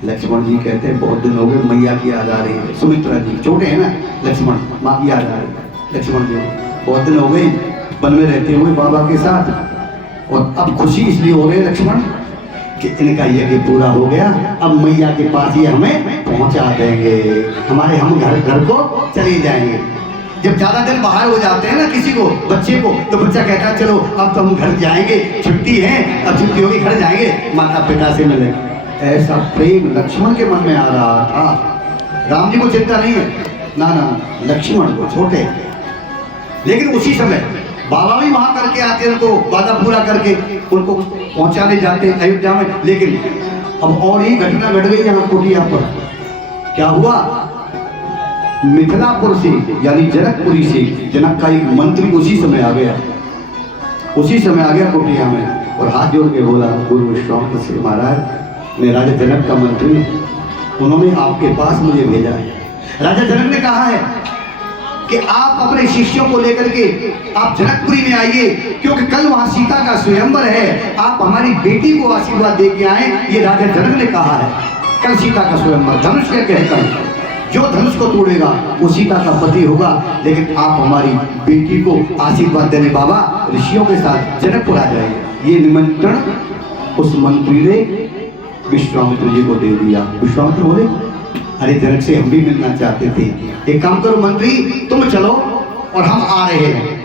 लक्ष्मण जी कहते हैं बहुत दिन हो गए, मैया की याद आ रही है। सुमित्रा जी छोटे हैं ना, लक्ष्मण माँ की याद आ रही है। लक्ष्मण जी बहुत दिन हो गए वन में रहते हुए बाबा के साथ, और अब खुशी इसलिए हो रही है लक्ष्मण कि इनका यज्ञ पूरा हो गया। अब मैया के पास ये हमें पहुंचा देंगे, हमारे हम घर को चले जाएंगे। जब ज्यादा दिन बाहर हो जाते हैं ना किसी को, बच्चे को, तो बच्चा कहता है चलो अब तो हम घर जाएंगे, छुट्टी है, अब छुट्टी होगी घर जाएंगे, माता पिता से मिले। ऐसा प्रेम लक्ष्मण के मन में आ रहा था। राम जी को चिंता नहीं है ना, ना लक्ष्मण को छोटे। लेकिन उसी समय बाबा भी वहां करके आते हैं, उनको वादा पूरा करके उनको पहुंचाने जाते हैं अयोध्या में। लेकिन अब और ही घटना घट गई यहाँ कुटिया पर। क्या हुआ? मिथिलापुर से यानी जनकपुरी से जनक का एक मंत्री उसी समय आ गया, उसी समय आ गया कुटिया में, और हाथ जोड़ के बोला गुरु विश्वामित्र से, महाराज मैं राजा जनक का मंत्री, उन्होंने आपके पास मुझे भेजा है। राजा जनक ने कहा है कि आप अपने शिष्यों को लेकर के आप जनकपुरी में आइए, क्योंकि कल वहां सीता का स्वयंवर है, आप हमारी बेटी को आशीर्वाद दे के आए। ये राजा जनक ने कहा है। कल सीता का स्वयंवर, धनुष के कहकर जो धनुष को तोड़ेगा वो सीता का पति होगा। लेकिन आप हमारी बेटी को आशीर्वाद देने बाबा ऋषियों के साथ जनकपुर आ जाएंगे। ये निमंत्रण उस मंत्री ने विश्वामित्र जी को दे दिया। विश्वामित्र बोले अरे जनक से हम भी मिलना चाहते थे, एक काम करो मंत्री तुम चलो और हम आ रहे हैं।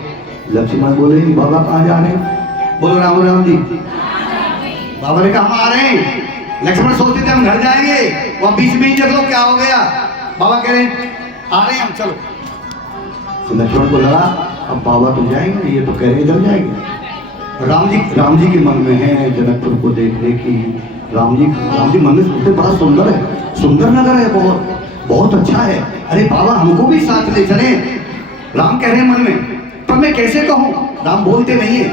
लक्ष्मण बोले बाबा कहाँ जा रहे हैं? बोलो राम राम जी। बाबा ने कहा हम आ रहे हैं। लक्ष्मण सोचते थे हम घर जाएंगे, वह बीच में ही देख लो क्या हो गया। बाबा कह रहे आ रहे हैं हम, चलो। तो लक्ष्मण को लगा अब बाबा तो जाएंगे, ये तो कह रहे इधर जाएंगे। राम जी के मन में है जनकपुर को देखने की। राम जी मन में सोचते बड़ा सुंदर है, सुंदर नगर है, बहुत बहुत अच्छा है। अरे बाबा हमको भी साथ ले चले। राम कह रहे हैं मन में, पर मैं कैसे कहूँ? राम बोलते नहीं है,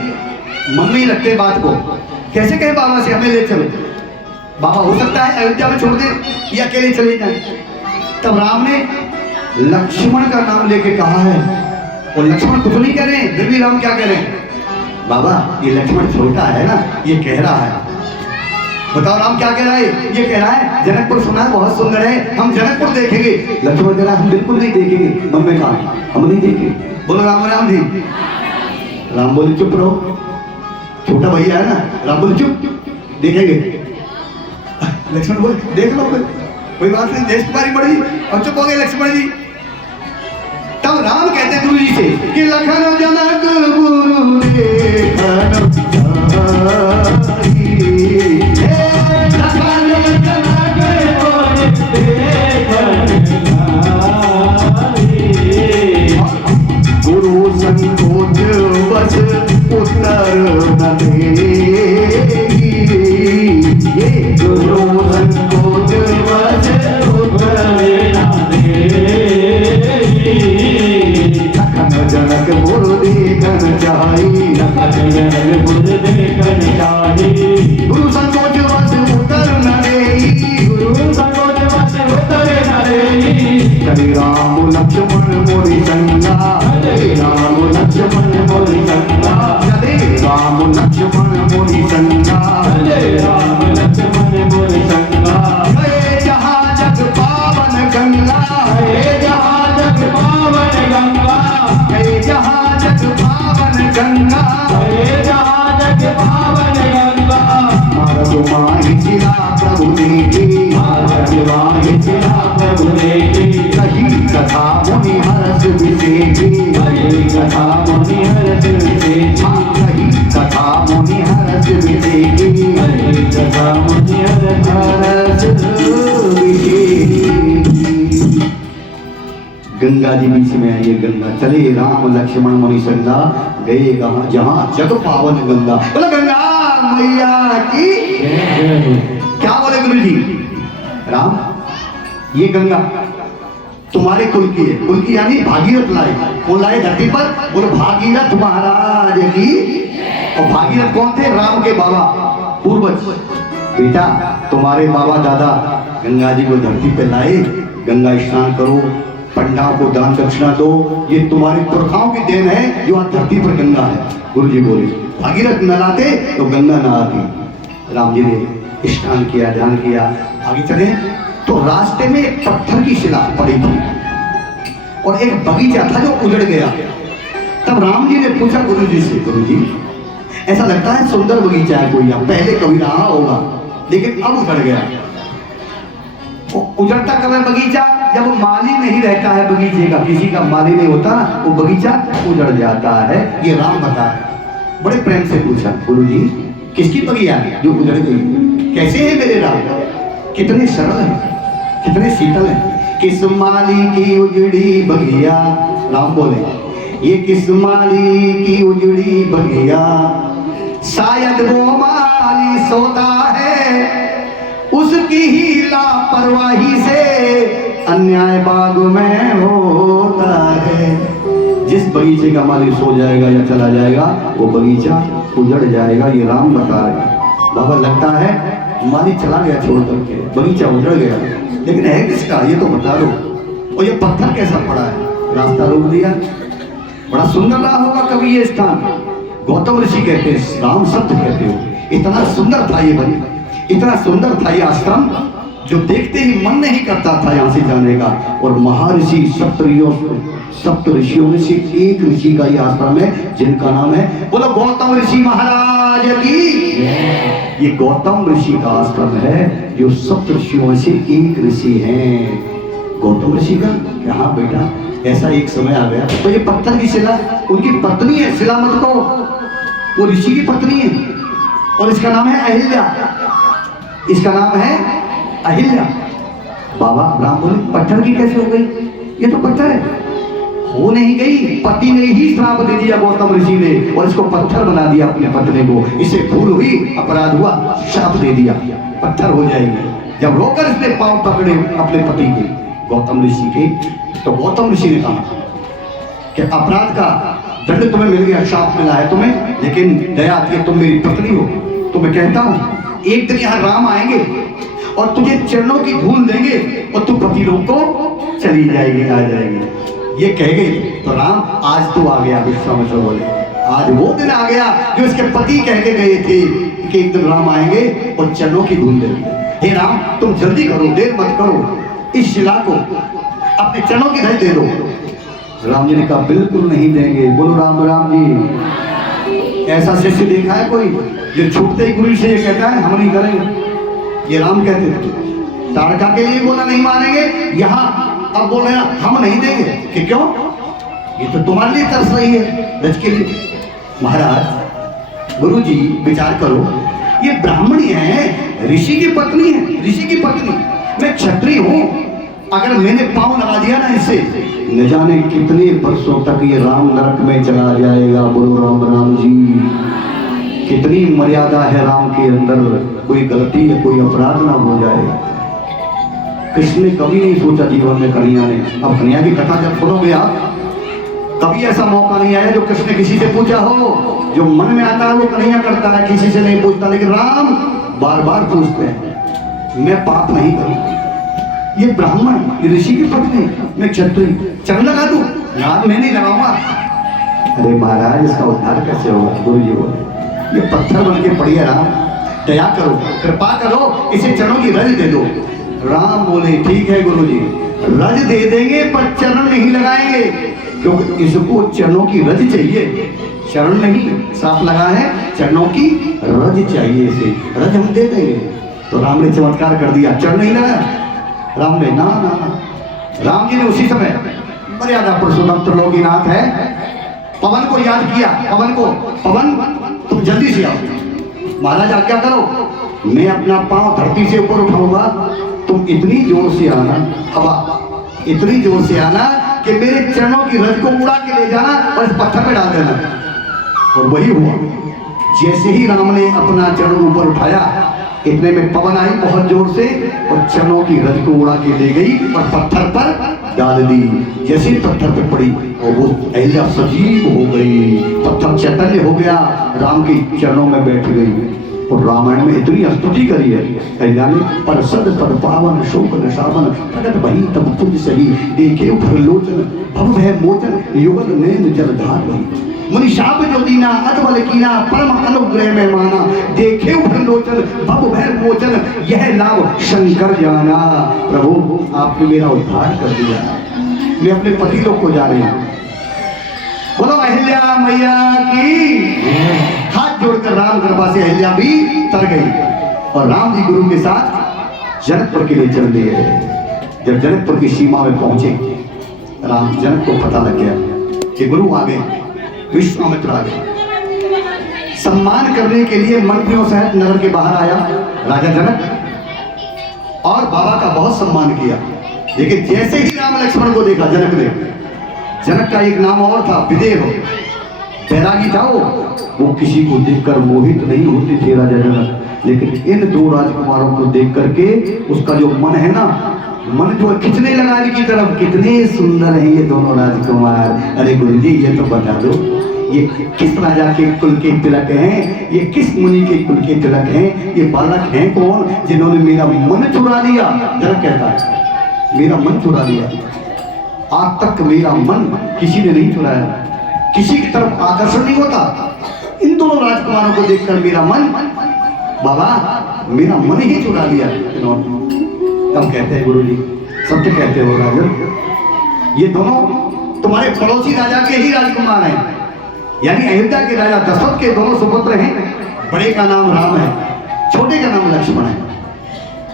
मन में ही रखते बात को। कैसे कहे बाबा से हमें ले चलो? बाबा हो सकता है अयोध्या में छोड़ दे या अकेले चले जाए। तब राम ने लक्ष्मण का नाम लेके कहा है, और लक्ष्मण कुछ नहीं कह रहे हैं, फिर भी राम क्या कह रहे हैं? बाबा ये लक्ष्मण छोटा है ना, ये कह रहा है। बताओ राम क्या कह रहा है? ये कह रहा है जनकपुर सुना है बहुत सुंदर है, हम जनकपुर देखेंगे। लक्ष्मण कह रहा है हम बिल्कुल नहीं देखेंगे। मन में कहा हम नहीं देखेंगे। बोलो राम राम जी। राम बोले चुप रहो, छोटा भैया है ना। राम बोले चुप, देखेंगे। लक्ष्मण बोले देख लो कोई बात नहीं, देश तुम्हारी बड़ी। और चुप हो गए लक्ष्मण जी। तब राम कहते गुरु जी से कि लखन जनक गुरु देखन गुरु संकोच बस उत्तर न देगी। गुरु संकोच बस उत्तर न देगी। लखन जनक गुरु देखन चाही, लखन जनक गुरु देखन चाही। गुरु संकोच बस उत्तर न देगी, गुरु संकोच बस उत्तर न देगी। श्री राम लक्ष्मण मोरी संगा, श्री राम लक्ष्मण मोरी संगा, श्री राम लक्ष्मण मोरी संगा, श्री राम लक्ष्मण मोरी संगा। गए जहाँ जग पावन गंगा, गए जहाँ जग पावन गंगा, गए जहाँ जग पावन गंगा, गए जहाँ जग पावन गंगा। मार्ग माहि शिला प्रभु देखी, मार्ग माहि शिला प्रभु देखी। कही कथा मुनि हरस विशेषी, कही कथा मुनि हरस विशेषी, कही कथा मुनि हरस विशेषी, कही कथा मुनि हरस विशेषी। गंगा जी बीच में आई है गंगा। चले राम लक्ष्मण मुनि संगा, गए जहाँ जग पावन गंगा। बोला गंगा मैया की। क्या बोले गुरु जी? राम ये गंगा तुम्हारे कुल की है। कुल की यानी भागीरथ लाए। कौन लाए धरती पर? बोलो भागीरथ महाराज की। और भागीरथ कौन थे? राम के बाबा पूर्वज। बेटा तुम्हारे बाबा दादा गंगा जी को धरती पे लाए। गंगा स्नान करो, पंडाओं को दान दक्षिणा दो, ये तुम्हारे पुरखाओं की देन है जो आज धरती पर गंगा है। गुरु जी बोले भागीरथ न लाते तो गंगा न आती। राम जी ने स्नान किया, ध्यान किया, आगे चले तो रास्ते में एक पत्थर की शिला पड़ी थी और एक बगीचा था जो उजड़ गया। तब राम जी ने पूछा गुरु जी से, गुरु जी ऐसा लगता है सुंदर बगीचा है कोई, पहले कभी रहा होगा लेकिन अब उजड़ गया। उजड़ता कब है बगीचा? जब माली नहीं रहता है बगीचे का, किसी का माली नहीं होता ना, वो बगीचा उजड़ जाता है। ये राम बता है। बड़े प्रेम से पूछा गुरु जी किसकी बगिया है जो उजड़ गई? कैसे है मेरे राम? कितने सरल हैं, कितने शीतल हैं। किस माली की उजड़ी बगिया, राम बोले ये किस माली की उजड़ी बगिया, शायद वो माली सोता है उसकी ही लापरवाही से अन्याय बाग में होता है। जिस बगीचे का माली सो जाएगा या चला जाएगा वो बगीचा उजड़ जाएगा। ये राम बता रहे। बाबा लगता है माली चला गया छोड़ करके, बगीचा उजड़ गया, लेकिन है किसका ये तो बता दो। और ये पत्थर कैसा पड़ा है? रास्ता रोक दिया। बड़ा सुंदर रहा होगा कभी ये स्थान। गौतम ऋषि कहते हैं, राम सत्य कहते हो। इतना सुंदर था ये बनी, इतना सुंदर था ये आश्रम जो देखते ही मन नहीं करता था यहाँ से जाने का। और महर्षि सप्त ऋषियों में से एक ऋषि का ये आश्रम है जिनका नाम है, बोलो गौतम ऋषि महाराज की। ये गौतम ऋषि का आश्रम है जो सप्त ऋषियों में से एक ऋषि हैं। गौतम ऋषि का क्या? हाँ बेटा ऐसा एक समय आ गया। तो ये पत्थर की शिला उनकी पत्नी है, शिला मत को, वो ऋषि की पत्नी है और इसका नाम है अहिल्या। इसका नाम है अहिल्या। बाबा राम बोले पत्थर की कैसे हो गई? ये तो पत्थर है। हो नहीं गई, पति ने ही श्राप दे दिया गौतम ऋषि ने और इसको पत्थर बना दिया अपने पत्नी को। इसे भूल हुई, अपराध हुआ, श्राप दे दिया, पत्थर हो जाएगी। जब रोकर इसने पांव पकड़े अपने पति के, गौतम ऋषि के, तो गौतम ऋषि ने कहा कि अपराध का दंड तुम्हें मिल गया, श्राप मिला है तुम्हें, लेकिन दया आती है, तुम मेरी पत्नी हो। तो मैं कहता हूं एक दिन यहाँ राम आएंगे और तुझे चरणों की धूल देंगे और तू पति लोग को चली जाएगी, आ जाएगी। ये कह गई तो राम आज तो आ गया। विश्वामित्र बोले आज वो दिन आ गया जो इसके पति कह के गए थे कि एक दिन राम आएंगे और चरणों की धूल देंगे। हे राम तुम जल्दी करो, देर मत करो, इस शिला को अपने चरणों की धज दे दो। राम जी ने कहा बिल्कुल नहीं देंगे। बोलो राम राम जी। ऐसा शिष्य देखा है कोई जो छूटते ही गुरु से ये कहता है हम नहीं करेंगे? ये राम कहते थे। ताड़का के लिए बोला नहीं मानेंगे, यहाँ अब बोल रहे हैं हम नहीं देंगे कि क्यों? ये तो तुम्हारे लिए तरस रही है रज के लिए। महाराज गुरु जी विचार करो, ये ब्राह्मणी है, ऋषि की पत्नी है, ऋषि की पत्नी। मैं क्षत्रिय हूं, अगर मैंने पांव लगा दिया ना इससे, न जाने कितने वर्षों तक ये राम नरक में चला जाएगा। बोलो राम राम जी। कितनी मर्यादा है राम के अंदर, कोई गलती या कोई अपराध ना हो जाए। कृष्ण ने कभी नहीं सोचा जीवन में कन्हैया ने। अब कन्हैया की कथा जब सुनोगे आप, कभी ऐसा मौका नहीं आया जो कृष्ण ने किसी से पूछा हो। जो मन में आता है वो कन्हैया करता है, किसी से नहीं पूछता। लेकिन राम बार बार पूछते हैं मैं पाप नहीं करूंगा। ये ब्राह्मण, ये ऋषि की पत्नी, मैं क्षत्रिय, चरण लगा दूं? यार मैं नहीं लगाऊंगा। अरे महाराज इसका उद्धार कैसे होगा? गुरु जी बोले ये पत्थर बन के पड़ी है राम, दया करो, कृपा करो, इसे चरणों की रज दे दो। राम बोले ठीक है गुरु जी, रज दे देंगे पर चरण नहीं लगाएंगे, क्योंकि इसको चरणों की रज चाहिए। चरण नहीं साफ लगा है, चरणों की रज चाहिए इसे, रज हम दे देंगे। तो राम ने चमत्कार कर दिया, चरण नहीं लगाया। राम ने ना ना ना। राम जी ने उसी समय मर्यादा पुरुषोत्तम त्रिलोकीनाथ है, पवन को याद किया। पवन को, पवन तुम जल्दी से आओ। महाराज आज्ञा करो, मैं अपना पांव धरती से ऊपर उठाऊंगा, तुम इतनी जोर से आना, हवा इतनी जोर से आना कि मेरे चरणों की रज को उड़ा के ले जाना और इस पत्थर पे डाल देना। और वही हुआ। जैसे ही राम ने अपना चरण ऊपर उठाया, इतने में पवन आई बहुत जोर से और चरणों की रज को उड़ा के ले गई और पत्थर पर डाल दी। जैसे ही पत्थर पे पड़ी और वो अहिल्या सजीव हो गई, पत्थर चैतन्य हो गया, राम के चरणों में बैठ गई। और रामायण में इतनी स्तुति करी है अहिल्या ने, पर सद पद पावन शोक निशावन प्रगट बही तब पुण्य सही, देखे प्रलोचन भव भय मोचन युगल नैन जलधार बही। मुनि शाप जो दीना अतबल कीना परम अनुग्रह में माना, देखे प्रलोचन भव भय मोचन यह लाभ शंकर जाना। प्रभु आपने मेरा उद्धार कर दिया, मैं अपने पति लोग को जा रही हूँ। बोलो अहिल्या मैया की। हाथ जोड़कर राम कृपा से अहिल्या भी तर गई और राम जी गुरु के साथ जनकपुर के लिए चल दिए। जब जनकपुर की सीमा में पहुंचे, राम जनक को पता लग गया कि गुरु आ गए, विश्वामित्र आ गए। सम्मान करने के लिए मंत्रियों सहित नगर के बाहर आया राजा जनक और बाबा का बहुत सम्मान किया। लेकिन जैसे ही राम लक्ष्मण को देखा जनक ने, जनक का एक नाम और था विदेह, बैरागी था वो किसी को देखकर मोहित नहीं होते थे राजा जनक। लेकिन इन दो राजकुमारों को देख करके उसका जो मन है ना, मन जो खिंचने लगा इनकी तरफ, कितने सुंदर हैं ये दोनों राजकुमार। अरे गुरु जी ये तो बता दो, ये किस राजा के कुल के तिलक हैं, ये किस मुनि के कुल के तिलक हैं, ये बालक हैं कौन जिन्होंने मेरा मन चुरा लिया? जनक कहता है मेरा मन चुरा लिया। आज तक मेरा मन किसी ने नहीं चुराया, किसी की तरफ आकर्षण नहीं होता। इन दोनों राजकुमारों को देखकर मेरा मन, बाबा मेरा मन ही चुरा लिया। तब कहते हैं गुरु जी, सत्य कहते हो राजन, ये दोनों तुम्हारे पड़ोसी राजा के ही राजकुमार हैं, यानी अयोध्या के राजा दशरथ के दोनों सुपुत्र हैं। बड़े का नाम राम है, छोटे का नाम लक्ष्मण है।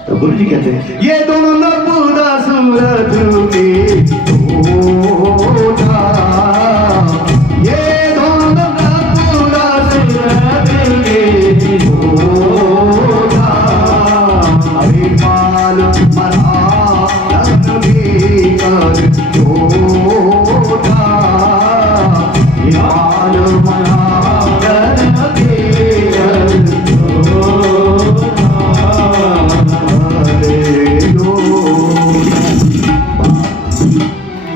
तो गुरु जी कहते हैं ये दोनों नर्मदा सूरत के ओझा, ये दोनों नर्मदा सूरत के ओझा, अरे माल मरा रत्न देकर ओझा, ये माल मरा रत्न देकर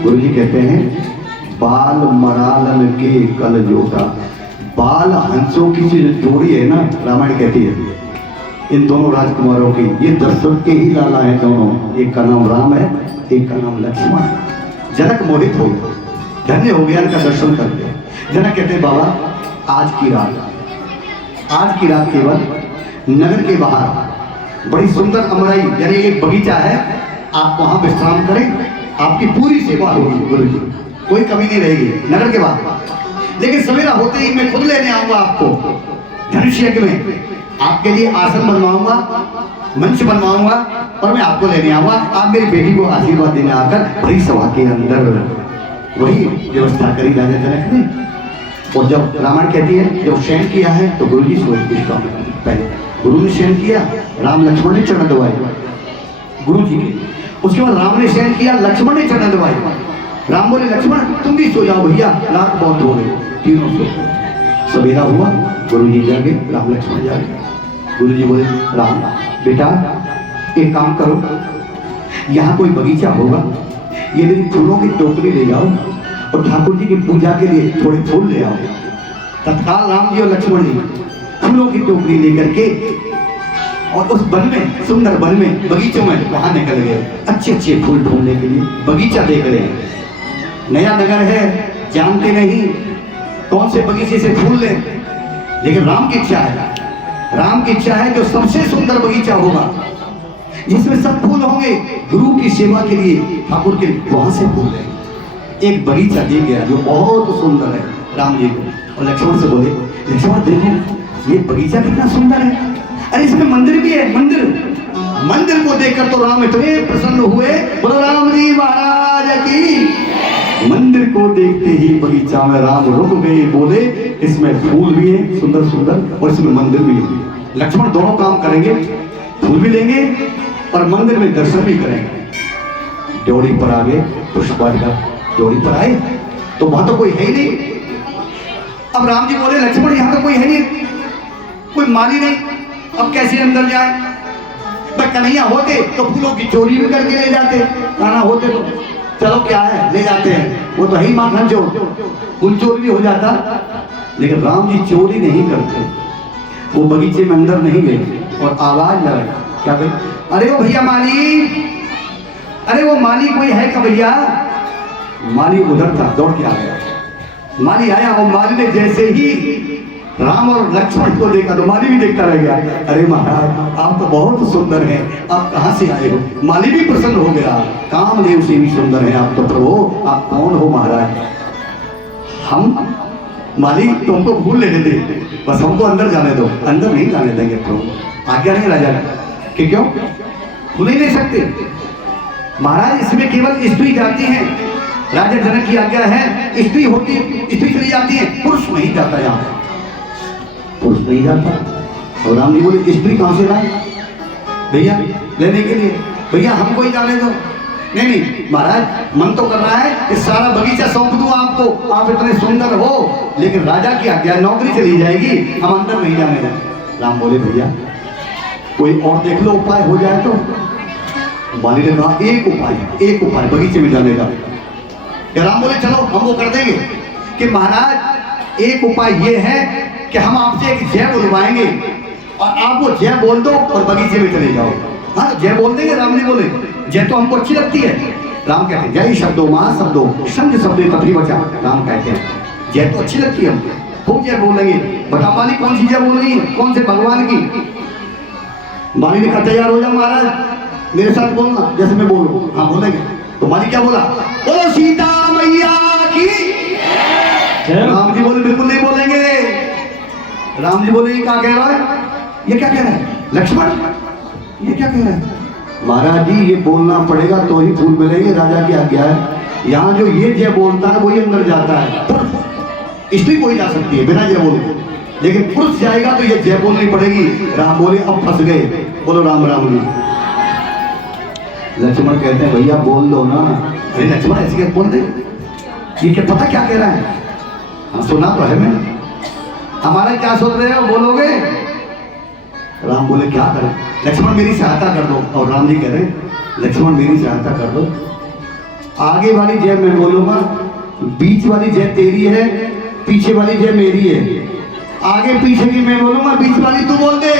गुरु जी कहते हैं बाल मरालन के कल जोटा। बाल हंसों की जो जोड़ी है ना, रामायण कहती है इन दोनों राजकुमारों की, ये दशरथ के ही लाला है दोनों, एक का नाम राम है, एक का नाम लक्ष्मण है। जनक मोहित हो गया, धन्य हो गया इनका दर्शन करके। जनक कहते बाबा आज की रात केवल नगर के बाहर बड़ी सुंदर अमराई यानी एक बगीचा है, आप वहां विश्राम करें, आपकी पूरी सेवा होगी गुरु जी, कोई कमी नहीं रहेगी नगर के बाहर। लेकिन सवेरा होते ही मैं खुद लेने आऊंगा आपको धनुष यज्ञ में, आपके लिए आसन बनवाऊंगा, मंच बनवाऊंगा और मैं आपको लेने आऊंगा। आप मेरी बेटी को आशीर्वाद देने आकर बड़ी सभा के अंदर वही व्यवस्था करी राजा जनक ने। और जब रामायण कहती है जब शयन किया है तो गुरु जी सोए कुछ काम पहले गुरु ने शयन किया, राम लक्ष्मण ने चरण दबाए गुरु जी के। उसके बाद राम ने शयन किया, लक्ष्मण ने चरण दबाए। राम बोले लक्ष्मण तुम भी सो जाओ भैया, रात बहुत हो गई, तीनों सो। सवेरा हुआ, गुरु जी जागे, राम लक्ष्मण जागे। गुरु जी बोले राम बेटा एक काम करो, यहाँ कोई बगीचा होगा, ये मेरी फूलों की टोकरी ले जाओ और ठाकुर जी की पूजा के लिए थोड़े फूल ले आओ। तत्काल राम जी और लक्ष्मण जी फूलों की टोकरी लेकर के और उस वन में, सुंदर वन में, बगीचों में वहां निकल गए अच्छे अच्छे फूल ढूंढने के लिए। बगीचा देख रहे हैं, नया नगर है, जानते नहीं कौन से बगीचे से फूल लें, लेकिन राम की इच्छा है, राम की इच्छा है जो सबसे सुंदर बगीचा होगा जिसमें सब फूल होंगे गुरु की सेवा के लिए, ठाकुर के, वहां से फूल लें। एक बगीचा दिख गया जो बहुत सुंदर है राम जी को, और लक्ष्मण से बोले लक्ष्मण देखो ये बगीचा कितना सुंदर है, अरे इसमें मंदिर भी है। मंदिर को देखकर तो राम इतने प्रसन्न हुए, बोलो राम जी महाराज की। मंदिर को देखते ही बगीचा में राम रुक गए, बोले इसमें फूल भी है सुंदर सुंदर और इसमें मंदिर भी है। लक्ष्मण दोनों काम करेंगे, फूल भी लेंगे और मंदिर में दर्शन भी करेंगे। ड्योढ़ी पर आ गए, पुष्पवाटिका ड्योढ़ी पर आए तो वहां तो कोई है ही नहीं। अब राम जी बोले लक्ष्मण यहाँ तो कोई है नहीं, कोई माली नहीं, अब कैसे अंदर जाए। पर कन्हैया होते तो फूलों की चोरी भी करके ले जाते, कान्हा होते तो चलो क्या है ले जाते हैं, वो तो है ही माखन चोर, फूल चोरी भी हो जाता। लेकिन राम जी चोरी नहीं करते, वो बगीचे में अंदर नहीं गए और आवाज लगाई, क्या भाई, अरे वो भैया माली, अरे वो माली कोई है क्या भैया। माली उधर था, दौड़ के आ गया। माली आया और माली ने जैसे ही राम और लक्ष्मण को देखा तो माली भी देखता रह गया, अरे महाराज आप तो बहुत सुंदर हैं, आप कहाँ से आए हो। माली भी प्रसन्न हो गया, कामदेव से भी सुंदर है आप तो प्रभु, आप कौन हो महाराज। हम माली तुमको भूल लेने दे, बस हमको अंदर जाने दो। अंदर नहीं जाने देंगे प्रभु, आज्ञा नहीं राजा कि क्यों भूल ही नहीं सकते महाराज, इसमें केवल स्त्री जाती है, राजा जनक की आज्ञा है, स्त्री होती, स्त्री चली जाती है, पुरुष नहीं जाता, यहाँ पुरुष नहीं जाता। और राम जी बोले स्त्री कहां से लाए भैया लेने के लिए, भैया हमको ही जाने दो। नहीं नहीं महाराज मन तो कर रहा है कि सारा बगीचा सौंप दूं आपको, आप इतने सुंदर हो, लेकिन राजा की आज्ञा, नौकरी चली जाएगी, हम अंदर नहीं जाने देंगे। राम बोले भैया कोई और देख लो उपाय हो जाए तो। माली ने कहा एक उपाय बगीचे में जाने का। राम बोले चलो हम वो कर देंगे कि महाराज एक उपाय ये है कि हम आपसे एक जय बुलवाएंगे और आप वो जय बोल दो और बगीचे में चले जाओ। हाँ जय बोल देंगे। राम जी बोले जय तो हमको अच्छी लगती है। राम कहते हैं जय शब्दों महा शब्दों संग शब्दे तभी बचा। राम कहते हैं जय तो अच्छी लगती है हमको, खूब जय बोलेंगे। बता माली कौन सी जय बोलनी है, कौन से भगवान की। माली ने कहा तैयार हो जाओ महाराज, मेरे साथ बोलना जैसे मैं बोलूं। हाँ बोलेंगे। तो माली क्या बोला, बोलो सीता मैया की। राम जी बोले बिल्कुल नहीं बोलेंगे। राम जी बोले ये क्या कह रहा है, ये क्या कह रहा है लक्ष्मण, ये क्या कह रहा है। महाराज जी ये बोलना पड़ेगा तो ही फूल मिलेंगे, राजा की आज्ञा है। यहाँ जो ये जय बोलता है वही अंदर जाता है। स्त्री कोई जा सकती है बिना जय बोले, लेकिन पुरुष जाएगा तो ये जय बोलनी पड़ेगी। राम बोले अब फंस गए, बोलो राम राम जी। लक्ष्मण कहते हैं भैया बोल दो ना। अरे लक्ष्मण ऐसे क्या बोल दे, ये क्या पता क्या कह रहा है। हाँ सुना तो है मैंने, हमारा क्या सोच रहे हो बोलोगे। राम बोले क्या करें, लक्ष्मण मेरी सहायता कर दो। और राम जी कह रहे लक्ष्मण मेरी सहायता कर दो। आगे वाली जय मैं बोलूंगा, बीच वाली जय तेरी है, पीछे वाली जय मेरी है। आगे पीछे की मैं बोलूंगा, बीच वाली तू बोल दे।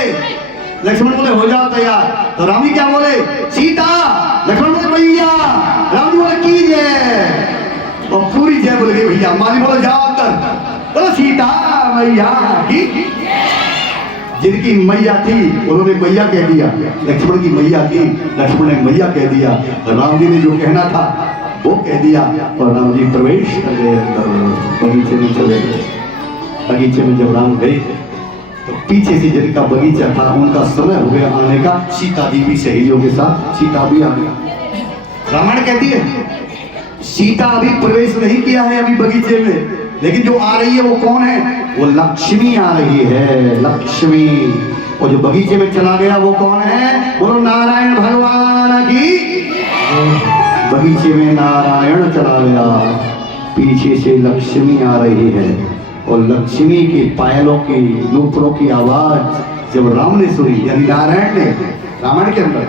लक्ष्मण बोले हो जाओ तैयार। तो राम जी क्या बोले सीता। लक्ष्मण बोले भैया। राम जी बोले की जय, और पूरी जय बोल गई भैया। माली बोले जाओ अंदर, बोलो सीता मैया की। जिनकी मैया थी उन्होंने मैया कह दिया, लक्ष्मण की मैया थी, लक्ष्मण ने मैया कह दिया, राम जी ने जो कहना था वो कह दिया और राम जी प्रवेश कर गए अंदर, बगीचे में चले गए। बगीचे में जब राम गए तो पीछे से जिनका बगीचा था उनका समय हो गया आने का, सीता जी भी सहेलियों के साथ सीता भी आ गई। रामायण कहती है सीता अभी प्रवेश नहीं किया है अभी बगीचे में, लेकिन जो आ रही है वो कौन है? वो लक्ष्मी आ रही है, लक्ष्मी। और जो बगीचे में चला गया वो कौन है? बोलो नारायण भगवान की। बगीचे में नारायण चला गया, पीछे से लक्ष्मी आ रही है और लक्ष्मी के पायलों की नूपुरों की आवाज जब राम ने सुनी, यानी नारायण ने, रामायण के अंदर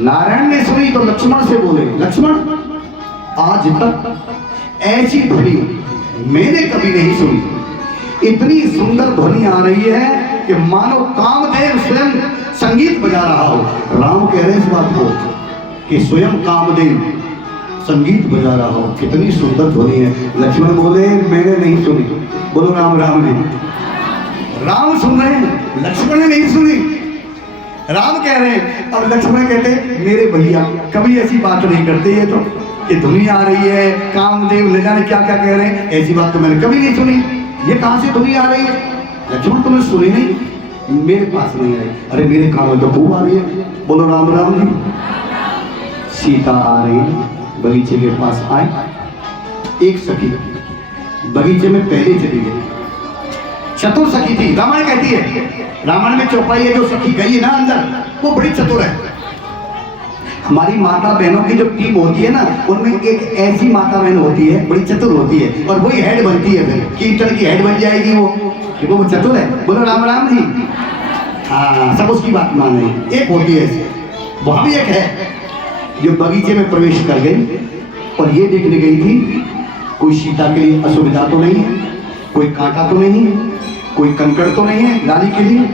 नारायण ने सुनी तो लक्ष्मण से बोले, लक्ष्मण आज तक ऐसी ध्वनि मैंने कभी नहीं सुनी, इतनी सुंदर ध्वनि आ रही है कि मानो कामदेव स्वयं संगीत बजा रहा हो। राम कह रहे इस बात को कि स्वयं कामदेव संगीत बजा रहा हो, कितनी सुंदर ध्वनि है। लक्ष्मण बोले मैंने नहीं सुनी। बोलो राम राम ने, राम सुन रहे हैं, लक्ष्मण ने नहीं सुनी। राम कह रहे हैं और लक्ष्मण कहते मेरे भैया कभी ऐसी बात नहीं करते, ये तो कि धुनी आ रही है, कामदेव न जाने क्या क्या कह रहे हैं, ऐसी बात तो मैंने कभी नहीं सुनी, ये कहां से धुनी आ रही है? लक्ष्मण तुमने सुनी नहीं? मेरे पास नहीं आई। अरे मेरे कान में तो खूब आ रही है। बोलो राम राम जी। सीता आ रही बगीचे के पास आई, एक सखी बगीचे में पहले चली गई, चतुर सखी थी। रामायण कहती है, रामायण में चौपाई है जो सखी गई है ना अंदर वो बड़ी चतुर है। हमारी माता बहनों की जो टीम होती है ना उनमें एक ऐसी माता बहन होती है बड़ी चतुर होती है और वही हेड बनती है, फिर कीर्तन की हेड बन जाएगी वो चतुर है। बोलो राम राम जी। हाँ, सब उसकी बात माने। एक होती है ऐसी, वहां भी एक है जो बगीचे में प्रवेश कर गई और ये देखने गई थी कोई सीता के लिए असुविधा तो नहीं है, कोई कांटा तो नहीं है, कोई कंकड़ तो नहीं है डाली के लिए,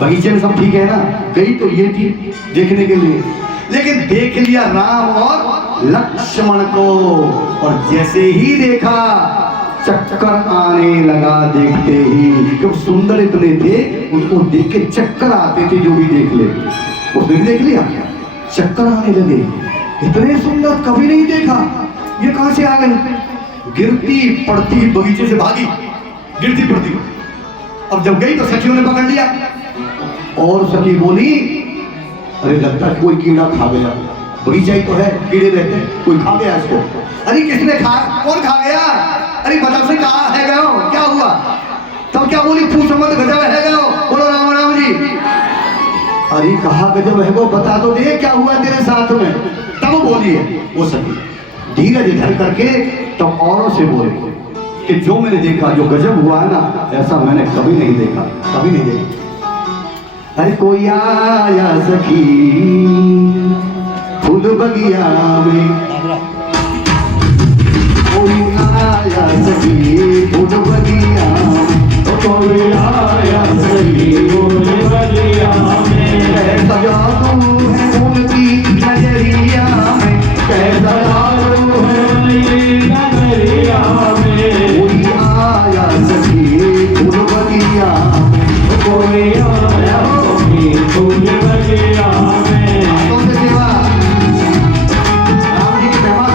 बगीचे में सब ठीक है ना। गई तो ये थी देखने के लिए, लेकिन देख लिया राम और लक्ष्मण को और जैसे ही देखा चक्कर आने लगा। देखते ही क्यों सुंदर इतने थे उनको देख के चक्कर आते थे, जो भी देख ले उसने भी देख लिया, चक्कर आने लगे। इतने सुंदर कभी नहीं देखा, ये कहां से आ गए? गिरती पड़ती बगीचे से भागी, गिरती पड़ती। अब जब गई तो सखियों ने पकड़ लिया और सखी बोली अरे लगता है कोई कीड़ा खा गया, बगीचा ही तो है, कीड़े रहते हैं, कोई खा गया इसको। अरे किसने खा, कौन खा गया? अरे बता से कहा है गयो, क्या हुआ? तब क्या बोली, पूछो मत गजब है गयो। बोलो राम राम जी। अरे कहा गजब है वो, बता तो दे क्या हुआ तेरे साथ में। तब बोली है वो सखी धीरज धर करके, तब औरों से बोले कि जो मैंने देखा, जो गजब हुआ है ना, ऐसा मैंने कभी नहीं देखा, कभी नहीं देखा। अरे कोई आया सखी फूल बगिया में, कोई आया सखी फूल बगिया में, कोई आया सखी फूल बगिया में, कैसा जादू है उनकी नजरिया में, कैसा जादू है उनकी नजरिया में। कोई आया सखी फूल बगिया में, कोई आया सखी फूल बगिया में। राम जी की महिमा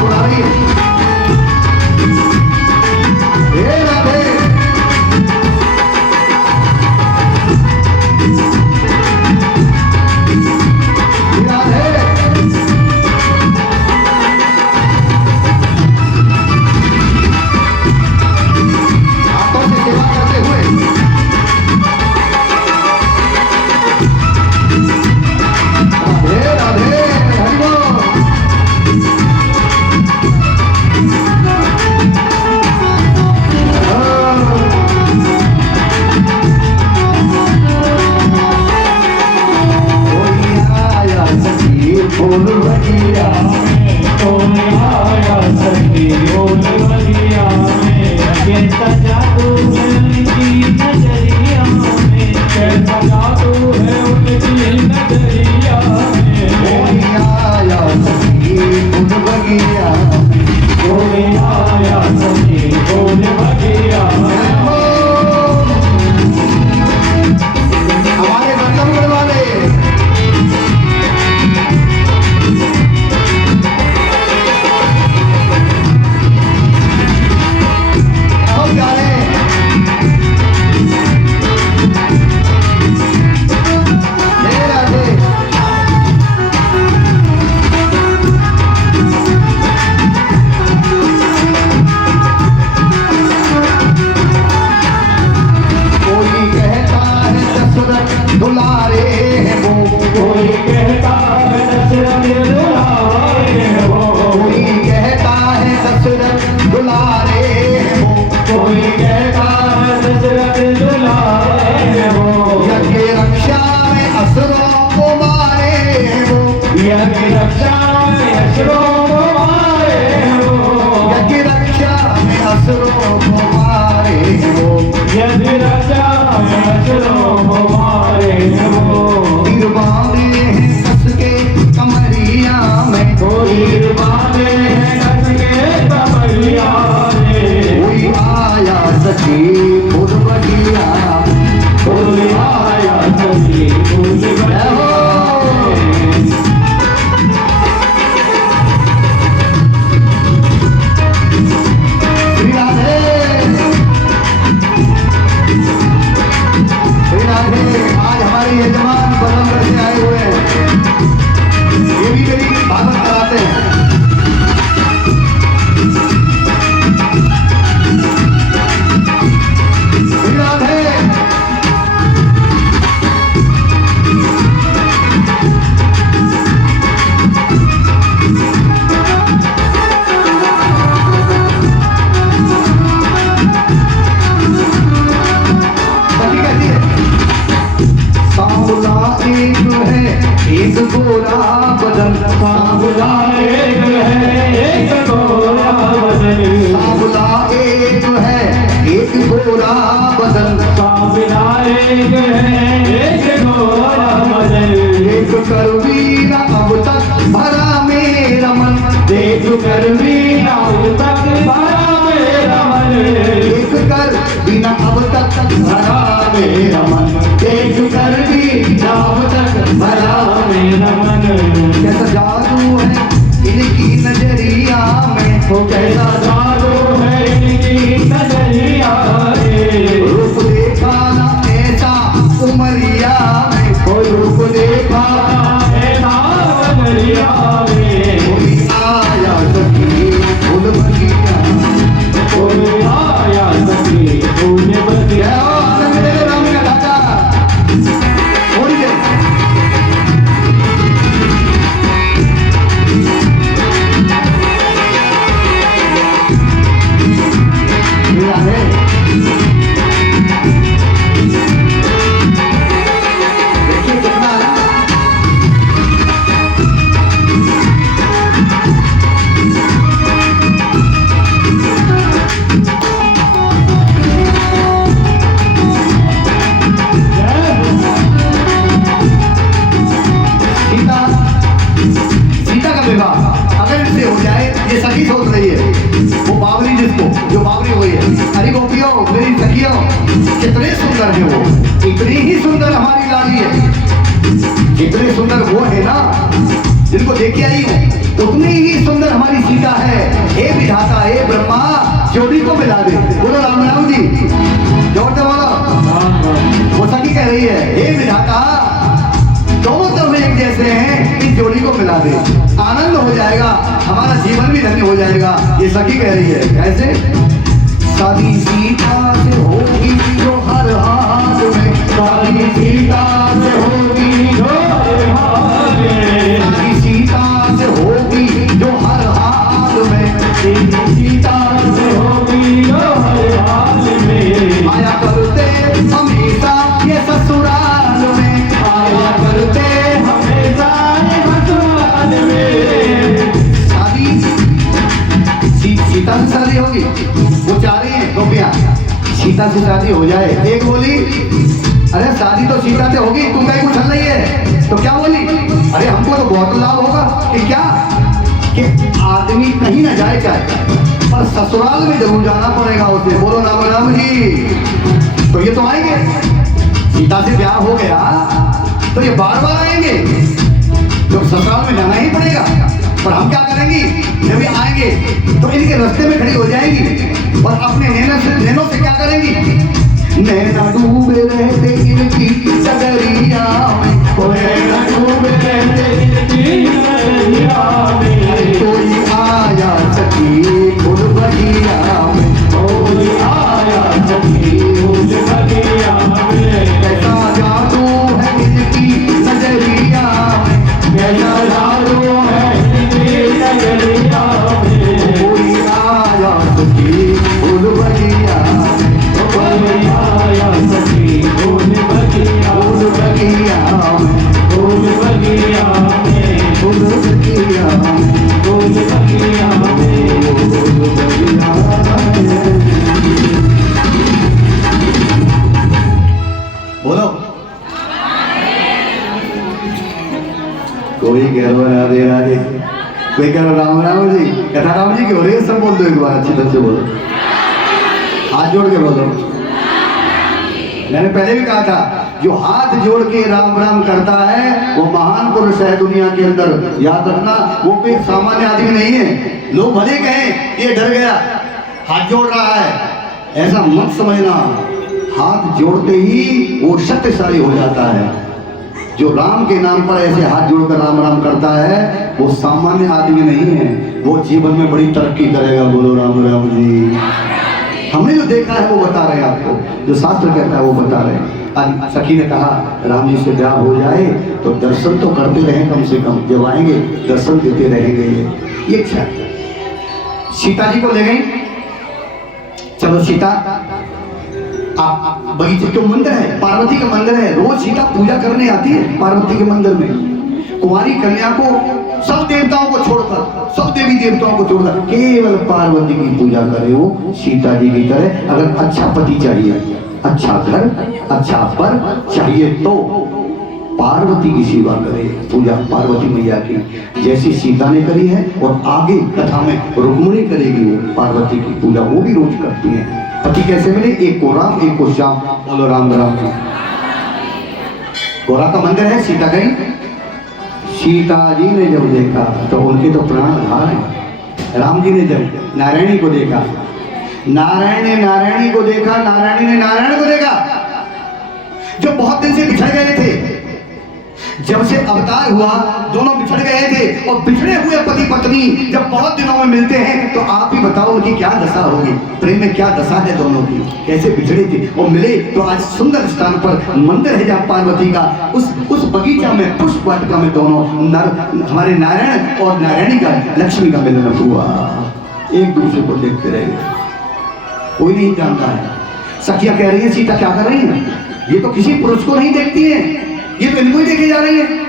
असुरों को मारे वो, यदि रचाए असुरों को मारे वो, तीर बांधे हैं कस के कमरिया में, तीर बांधे हैं कस के कमरिया में, कोई आया सखी फूल बगिया, कोई आया सखी फूल बगिया में। श्री राधे श्री राधे। आज हमारे यजमान बलमगढ़ से आए हुए हैं, ये भी मेरी भागवत कराते हैं। श्री राधे सखी कहती है, सांवला एक है एक गोरा बदन, सांवला एक है एक गोरा बदन, सांवला एक है एक गोरा बदन, सांवला एक है एक गोरा बदन, देख कर वीरा अब तक भरा मेरा मन, देख कर भी अब तक भरा मेरा मन, देख कर बिना अब तक भरा मेरा मन, देख कर भी अब तक भरा मेरा मन। कैसा जादू है इनकी नजरिया में, वो कैसा जादू है इनकी नजरिया में, रूप देखा ना ऐसा उमरिया में, कोई रूप देखा ऐसा नजरिया में, कोई आया सखी फूल बगिया, कोई आया सखी फूल बगिया। आनंद मेरे राम का दादा थोड़ी देर। श्री राधे देखिए कितना है। सीता सीता का विवाह अगर इससे हो जाए, ये सखी सोच रही है, वो बावरी जिसको जो बावरी हुई है, अरे गोपियों मेरी सखियों कितने सुंदर है वो, इतनी ही सुंदर हमारी लाली है, जितने सुंदर वो है ना जिनको देख के आई हूँ, उतनी ही सुंदर हमारी सीता है। हे विधाता हे ब्रह्मा जोड़ी को मिला दे। बोलो राम राम जी, जोर से बोलो। वो सखी कह रही है, हे विधाता दोनों तरफ एक जैसे हैं, इस जोड़ी को मिला दे, आनंद हो जाएगा, हमारा जीवन भी धन्य हो जाएगा। ये सखी कह रही है, कैसे? शादी सीता से होगी जो हर हाल में, शादी सीता से होगी जो हर हाल में, शादी सीता से होगी जो हर हाल में, सीता से होगी जो हर हाल में, आया करते हमेशा ये ससुराल में, आया करते हमेशा ये ससुराल में। शादी सीता से शादी होगी, वो चाह रही है गोपियां सीता से शादी हो जाए। एक बोली, अरे शादी तो सीता से होगी, तुम कहीं कुछ नहीं है, तो क्या बोली? अरे हमको तो बहुत लाभ होगा कि क्या कि आदमी कहीं ना जाए चाहे, पर ससुराल में जरूर जाना पड़ेगा उसे। बोलो राम राम जी। तो ये तो आएंगे, सीता से ब्याह हो गया तो ये बार बार आएंगे, तो ससुराल में जाना ही पड़ेगा। पर हम क्या करेंगी, जब ये आएंगे तो इनके रास्ते में खड़ी हो जाएंगी और अपने नैनों से क्या करेंगी? नैना डूबे रहते इनकी डगरिया में, नैना डूबे रहते इनकी डगरिया में, कोई आया सखी फूल बगिया में, कोई आया सखी फूल बगिया में, कैसा जादू है इनकी नजरिया में, कैसा जादू है इनकी नजरिया में, कोई आया सखी फूल बगिया में, कोई आया सखी फूल बगिया, फूल बगिया में, फूल बगिया में, फूल बगिया में, फूल बगिया में, फूल बगिया में। कोई कह रहा राधे राधे, कोई कह रहा राम राम जी, कथा राम जी की हो रही है, सब बोल दो एक बार अच्छी तरह से बोलो, हाथ जोड़ के बोलो। मैंने पहले भी कहा था जो हाथ जोड़ के राम राम करता है वो महान पुरुष है दुनिया के अंदर। याद रखना, वो कोई सामान्य आदमी नहीं है। लोग भले कहें ये डर गया हाथ जोड़ रहा है, ऐसा मत समझना। हाथ जोड़ते ही वो शक्तिशाली हो जाता है। जो राम के नाम पर ऐसे हाथ जोड़कर राम राम करता है वो सामान्य आदमी नहीं है, वो जीवन में बड़ी तरक्की करेगा। बोलो राम राम जी। हमने जो देखा है वो बता रहे हैं आपको, जो शास्त्र कहता है वो बता रहे हैं। आज सखी ने कहा राम जी से ब्याह हो जाए तो दर्शन तो करते रहें, कम से कम जब आएंगे दर्शन देते रहेंगे। ये इच्छा सीता जी को ले गई। चलो सीता, आप बगीचे के मंदिर है, पार्वती का मंदिर है, रोज सीता पूजा करने आती है पार्वती के मंदिर में। कुंवारी कन्या को सब देवताओं को छोड़कर, सब देवी देवताओं को छोड़कर केवल पार्वती की पूजा करे वो सीता जी की तरह। अगर अच्छा पति चाहिए, अच्छा घर, अच्छा वर चाहिए तो पार्वती की सेवा करे, पूजा पार्वती मैया की जैसी सीता ने करी है। और आगे कथा में रुक्मिणी करेगी वो पार्वती की पूजा, वो भी रोज करती है। पति कैसे मिले? एक को राम एक को श्याम। बोलो राम राम। गौरा का मंदिर है, सीता गई। सीता जी ने जब देखा तो उनके तो प्राण धार हैं। राम जी ने जब नारायणी को देखा, नारायण ने नारायणी को देखा, नारायणी ने नारायण को देखा, जो बहुत दिन से बिछड़ गए थे। जब से अवतार हुआ दोनों बिछड़ गए थे, और बिछड़े हुए पति पत्नी जब बहुत दिनों में मिलते हैं तो आप ही बताओ उनकी क्या दशा होगी। प्रेम में क्या दशा है दोनों की, कैसे बिछड़े थे और मिले। तो आज सुंदर स्थान पर मंदिर है जहाँ पार्वती का, उस बगीचा में पुष्प वाटिका में दोनों हमारे नारायण और नारायणी का, लक्ष्मी का मिलन हुआ। एक दूसरे को देखते रहे, कोई नहीं जानता है। सखिया कह रही है सीता क्या कर रही है, ये तो किसी पुरुष को नहीं देखती है, ये तो इनको ही देखे जा रही है।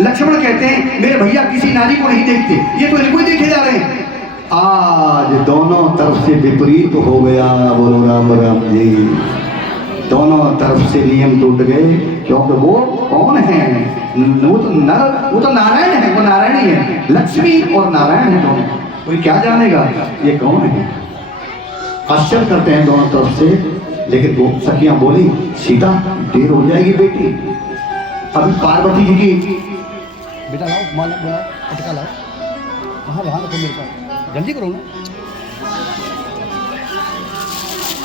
लक्ष्मण कहते हैं मेरे भैया किसी नारी को नहीं देखते, ये तो इनको ही देखे जा रहे हैं। आज दोनों तरफ से विपरीत हो गया। बोलो राम राम जी। दोनों तरफ से नियम टूट गए, क्योंकि वो कौन है? वो तो नारायण है, वो नारायणी है। लक्ष्मी और नारायण है दोनों, कोई क्या जानेगा ये कौन है। आश्चर्य करते हैं दोनों तरफ से। लेकिन वो सखियां बोली सीता देर हो जाएगी बेटी। अभी पार्वती जी की बेटा लाओ, माला बुलाओ, पटका लाओ, वहाँ रखो मेरे पास, जल्दी करो ना।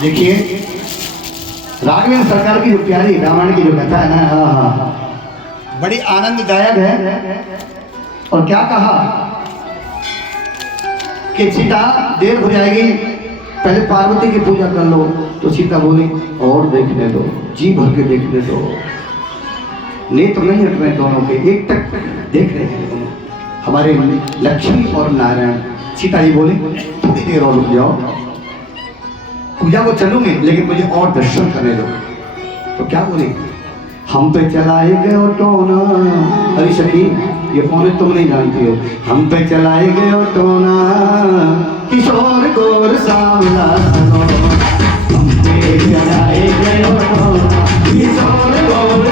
देखिए राघवेंद्र सरकार की जो प्यारी रामायण की जो कथा है ना, बड़ी आनंददायक है। और क्या कहा कि सीता देर हो जाएगी, पहले पार्वती की पूजा कर लो। तो सीता बोली और देखने दो, जी भर के देखने दो। नेत्र नहीं हट रहे दोनों के, एक टक देख रहे हैं दोनों, हमारे लक्ष्मी और नारायण। सीता जी बोली थोड़ी देर और रुक जाओ, पूजा को चलूंगी लेकिन मुझे और दर्शन करने दो। तो क्या बोली, हम पे चलाए गए टोना। अरे सखी ये कौन है तुम नहीं जानती हो। हम पे चलाए गए टोना, किशोर गोर सावला सनो। हम पे चलाए गए टोना, किशोर गोर